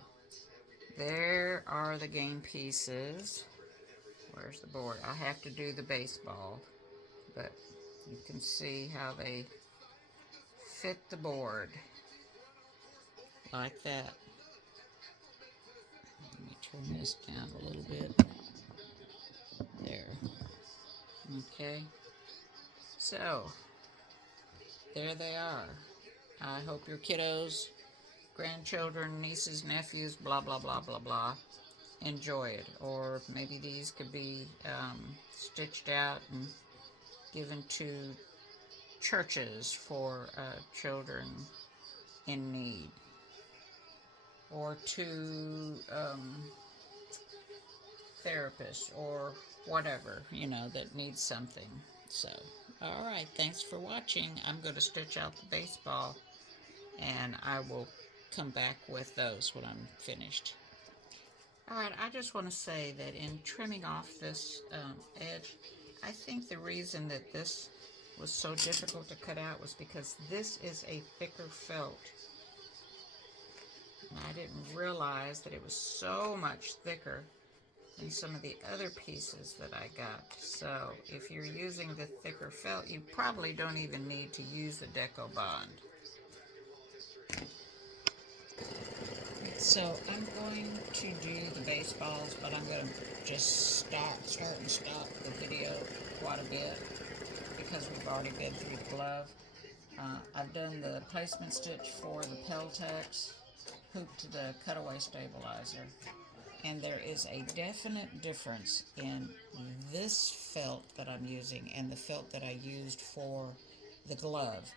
there are the game pieces. Where's the board? I have to do the baseball, but you can see how they fit the board like that. Let me turn this down a little bit. There. Okay. So there they are. I hope your kiddos, grandchildren, nieces, nephews, blah, blah, blah, blah, blah, enjoy it. Or maybe these could be stitched out and given to churches for children in need, or to therapists, or whatever, that needs something. So, all right, thanks for watching. I'm going to stitch out the baseball, and I will come back with those when I'm finished. All right, I just want to say that in trimming off this edge, I think the reason that this was so difficult to cut out was because this is a thicker felt. And I didn't realize that it was so much thicker than some of the other pieces that I got. So if you're using the thicker felt, you probably don't even need to use the deco bond. So I'm going to do the baseballs, but I'm going to just start and stop the video quite a bit, because we've already been through the glove. I've done the placement stitch for the Peltex, hoop to the cutaway stabilizer, and there is a definite difference in this felt that I'm using and the felt that I used for the glove.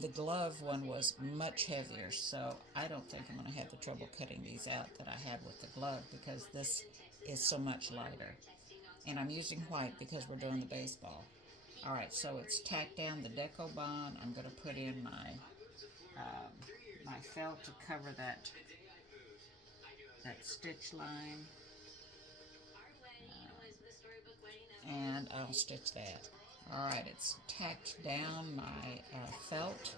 The glove one was much heavier, so I don't think I'm going to have the trouble cutting these out that I had with the glove, because this is so much lighter. And I'm using white because we're doing the baseball. Alright, so it's tacked down the deco bond. I'm going to put in my my felt to cover that stitch line, and I'll stitch that. Alright, it's tacked down my felt,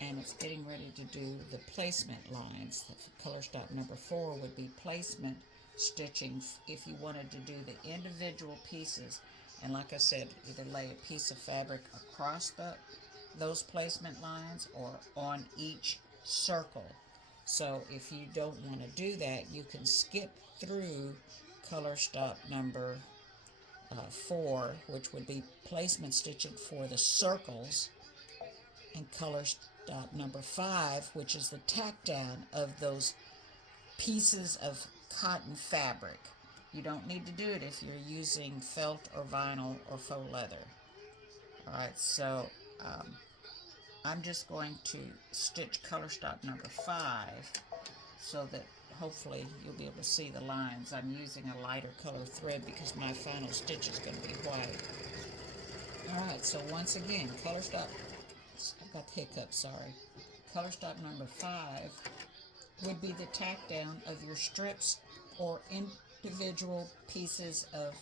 and it's getting ready to do the placement lines. Color stop number 4 would be placement stitching if you wanted to do the individual pieces. And like I said, either lay a piece of fabric across those placement lines or on each circle. So if you don't want to do that, you can skip through color stop number 4, which would be placement stitching for the circles, and color stop number 5, which is the tack down of those pieces of cotton fabric. You don't need to do it if you're using felt or vinyl or faux leather. Alright, so I'm just going to stitch color stop number 5 so that hopefully you'll be able to see the lines. I'm using a lighter color thread because my final stitch is going to be white. Alright, so once again, color stop, I've got the hiccups, sorry. Color stop number 5 would be the tack down of your strips or individual pieces of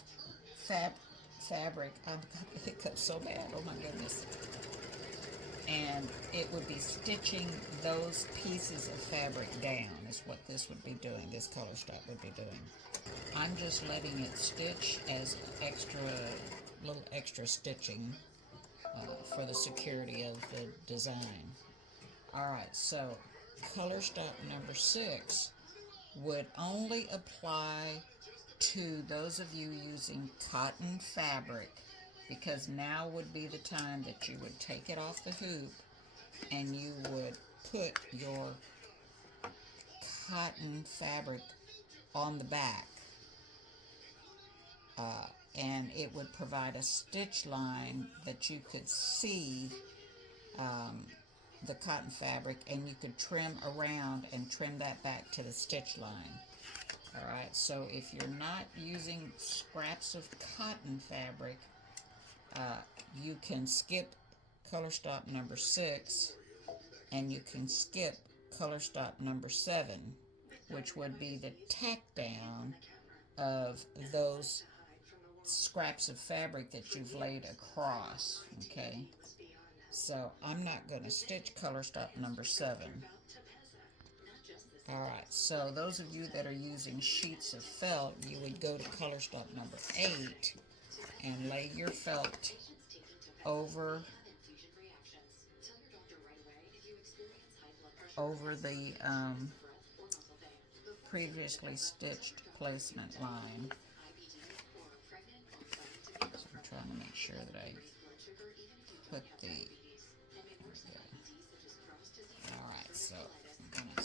fabric. I've got the hiccups so bad, oh my goodness. And it would be stitching those pieces of fabric down is what this would be doing, this color stop would be doing. I'm just letting it stitch as little extra stitching for the security of the design. Alright, so color stop number 6 would only apply to those of you using cotton fabric, because now would be the time that you would take it off the hoop and you would put your cotton fabric on the back, and it would provide a stitch line that you could see the cotton fabric, and you could trim around and trim that back to the stitch line. Alright, so if you're not using scraps of cotton fabric, you can skip color stop number 6, and you can skip color stop number 7, which would be the tack down of those scraps of fabric that you've laid across. Okay, so I'm not going to stitch color stop number 7. Alright, so those of you that are using sheets of felt, you would go to color stop number 8 and lay your felt over the previously stitched placement line. So I'm trying to make sure that I put the... Alright, so I'm going to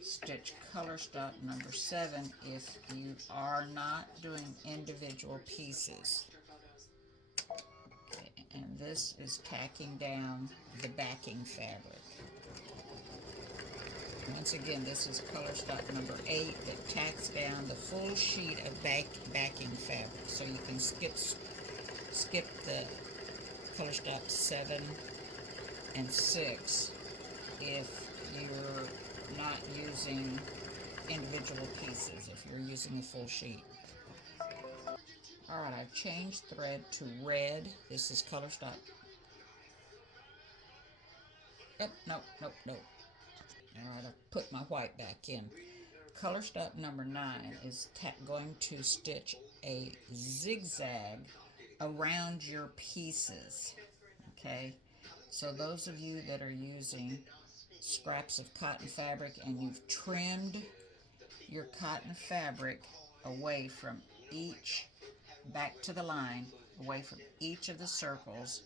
stitch color stop number 7 if you are not doing individual pieces. Okay, and this is tacking down the backing fabric. Once again, this is color stop number 8 that tacks down the full sheet of backing fabric. So you can skip the color stop 7 and 6 if you're not using individual pieces, if you're using a full sheet. Alright, I've changed thread to red. This is color stop. Nope. Alright, I've put my white back in. Color stop number 9 is going to stitch a zigzag around your pieces. Okay, so those of you that are using scraps of cotton fabric and you've trimmed your cotton fabric away from back to the line, away from each of the circles,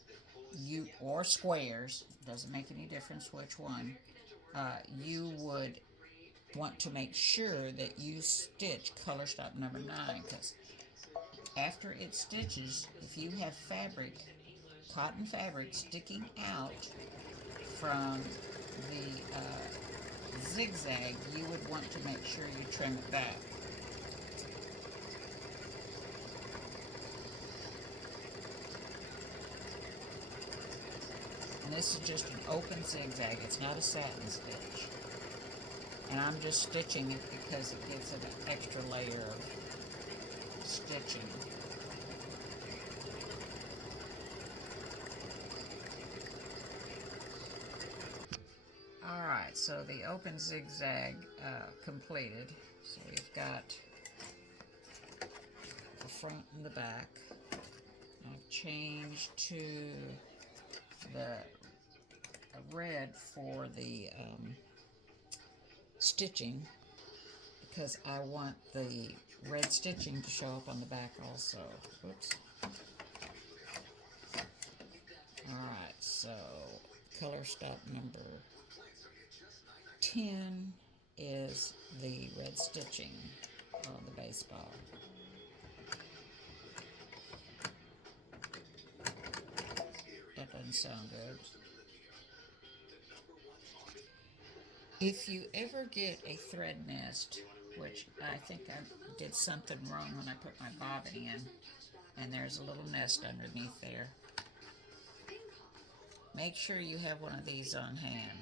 or squares, doesn't make any difference which one, you would want to make sure that you stitch color stop number 9, because after it stitches, if you have cotton fabric sticking out from the zigzag, you would want to make sure you trim it back. And this is just an open zigzag. It's not a satin stitch. And I'm just stitching it because it gives it an extra layer of stitching. Alright, so the open zigzag completed. So we've got the front and the back. I've changed to the red for the stitching because I want the red stitching to show up on the back also. Whoops. Alright, so color stop number 10 is the red stitching on the baseball. That doesn't sound good. If you ever get a thread nest, which I think I did something wrong when I put my bobbin in, and there's a little nest underneath there, make sure you have one of these on hand.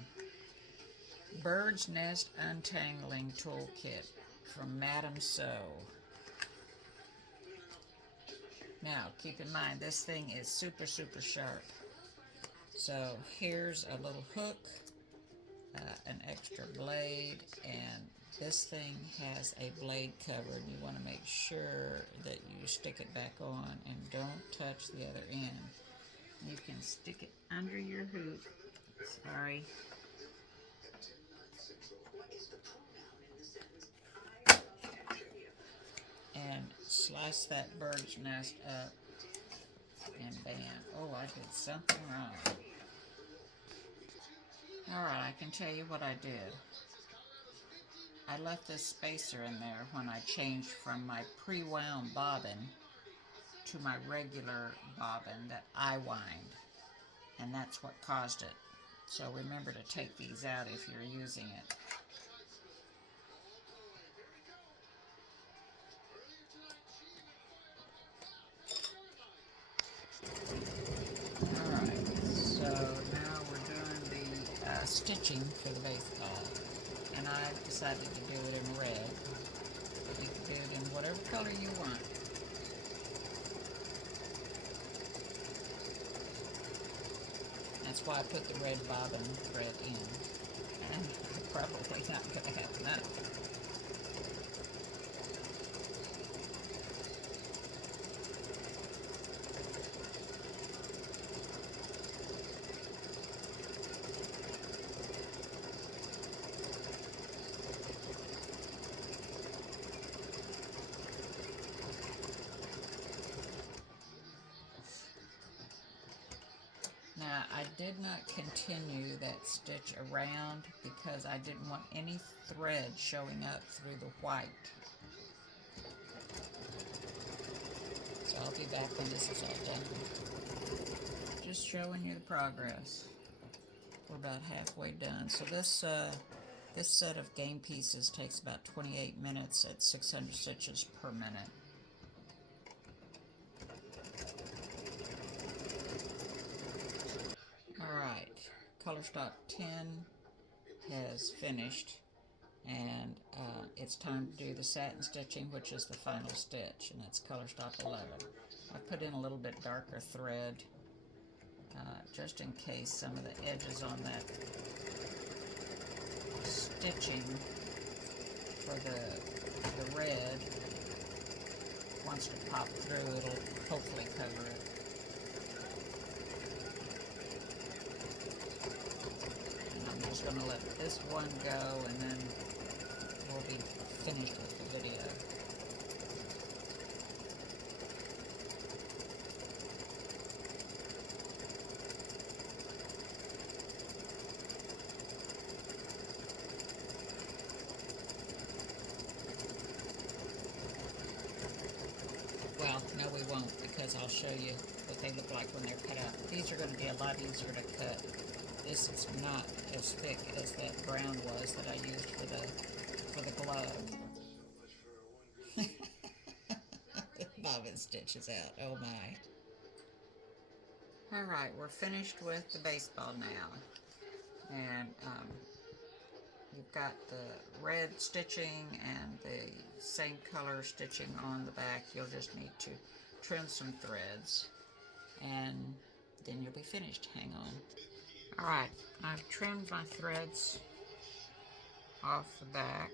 Bird's Nest Untangling Toolkit from Madame Sew. Now, keep in mind, this thing is super, super sharp. So here's a little hook, an extra blade, and this thing has a blade cover, and you want to make sure that you stick it back on and don't touch the other end. You can stick it under your hoop. Sorry. And slice that bird's nest up and bam. Oh, I did something wrong. Alright, I can tell you what I did. I left this spacer in there when I changed from my pre-wound bobbin to my regular bobbin that I wind. And that's what caused it. So remember to take these out if you're using it. Alright, so now we're doing the stitching for the baseball. And I decided to do it in red. You can do it in whatever color you want. That's why I put the red bobbin thread in. And I'm probably not going to have enough. Now, I did not continue that stitch around because I didn't want any thread showing up through the white. So I'll be back when this is all done. Just showing you the progress. We're about halfway done. So this set of game pieces takes about 28 minutes at 600 stitches per minute. Alright, color stop 10 has finished, and it's time to do the satin stitching, which is the final stitch, and that's color stop 11. I put in a little bit darker thread just in case some of the edges on that stitching for the red wants to pop through. It'll hopefully cover it. I'm just going to let this one go, and then we'll be finished with the video. Well, no we won't, because I'll show you what they look like when they're cut out. These are going to be a lot easier to cut. This is not as thick as that brown was that I used for the glove. Bobbin stitches out. Oh my. Alright, we're finished with the baseball now. And you've got the red stitching and the same color stitching on the back. You'll just need to trim some threads and then you'll be finished. Hang on. Alright, I've trimmed my threads off the back.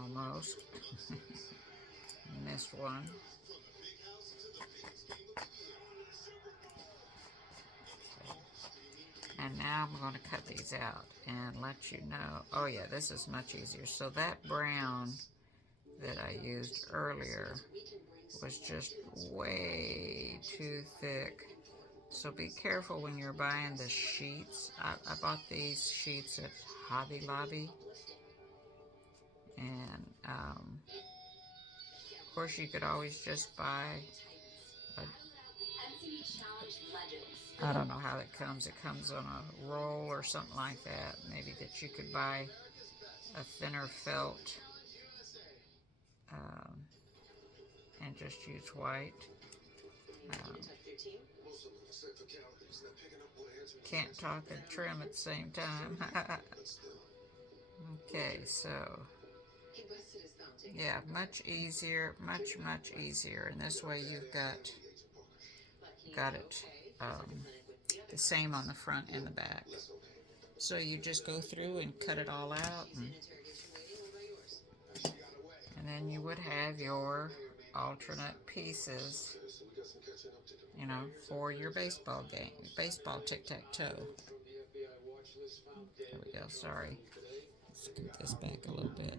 Almost. Missed one. And now I'm going to cut these out and let you know. Oh yeah, this is much easier. So that brown that I used earlier was just way too thick. So be careful when you're buying the sheets. I bought these sheets at Hobby Lobby. And of course you could always just buy I don't know how it comes. It comes on a roll or something like that. Maybe that you could buy a thinner felt and just use white. Can't talk and trim at the same time. Okay, so yeah, much easier, much easier. And this way you've got it the same on the front and the back. So you just go through and cut it all out, and then you would have your alternate pieces, you know, for your baseball game, baseball tic-tac-toe. There we go, sorry. Scoot this back a little bit.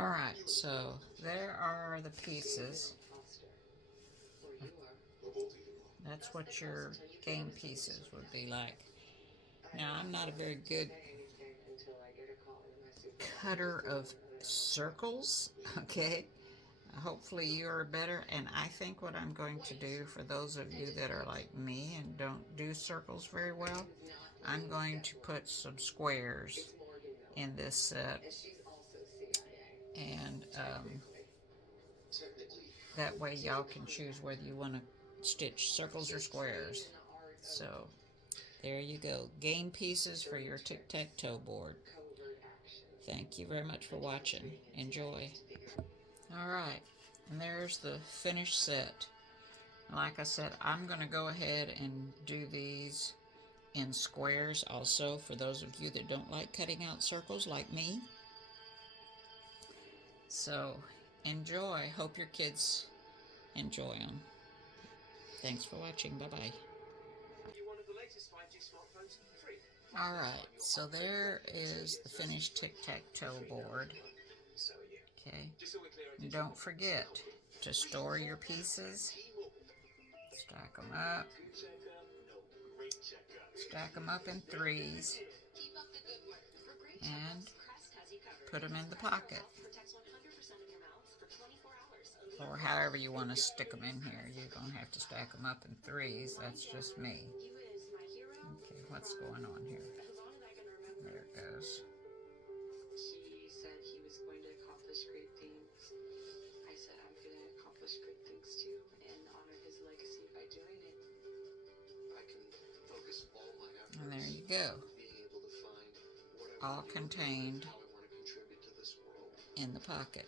Alright, so there are the pieces. That's what your game pieces would be like. Now, I'm not a very good cutter of circles, okay? Hopefully you're better, and I think what I'm going to do for those of you that are like me and don't do circles very well, I'm going to put some squares in this set, and that way y'all can choose whether you want to stitch circles or squares. So there you go, game pieces for your tic-tac-toe board. Thank you very much for watching. Enjoy. Alright, and there's the finished set. Like I said, I'm going to go ahead and do these in squares also for those of you that don't like cutting out circles like me. So enjoy. Hope your kids enjoy them. Thanks for watching. Bye-bye. Alright, so there is the finished tic-tac-toe board. Okay, and don't forget to store your pieces. Stack them up in threes, and put them in the pocket, or however you want to stick them in here. You don't have to stack them up in threes. That's just me. Okay, what's going on here? There it goes. He said he was going to accomplish great things. I said I'm going to accomplish great things too and honor his legacy by doing it. I can focus all my efforts. And there you go. Being able to find All contained how I want to contribute to this world. in the pocket.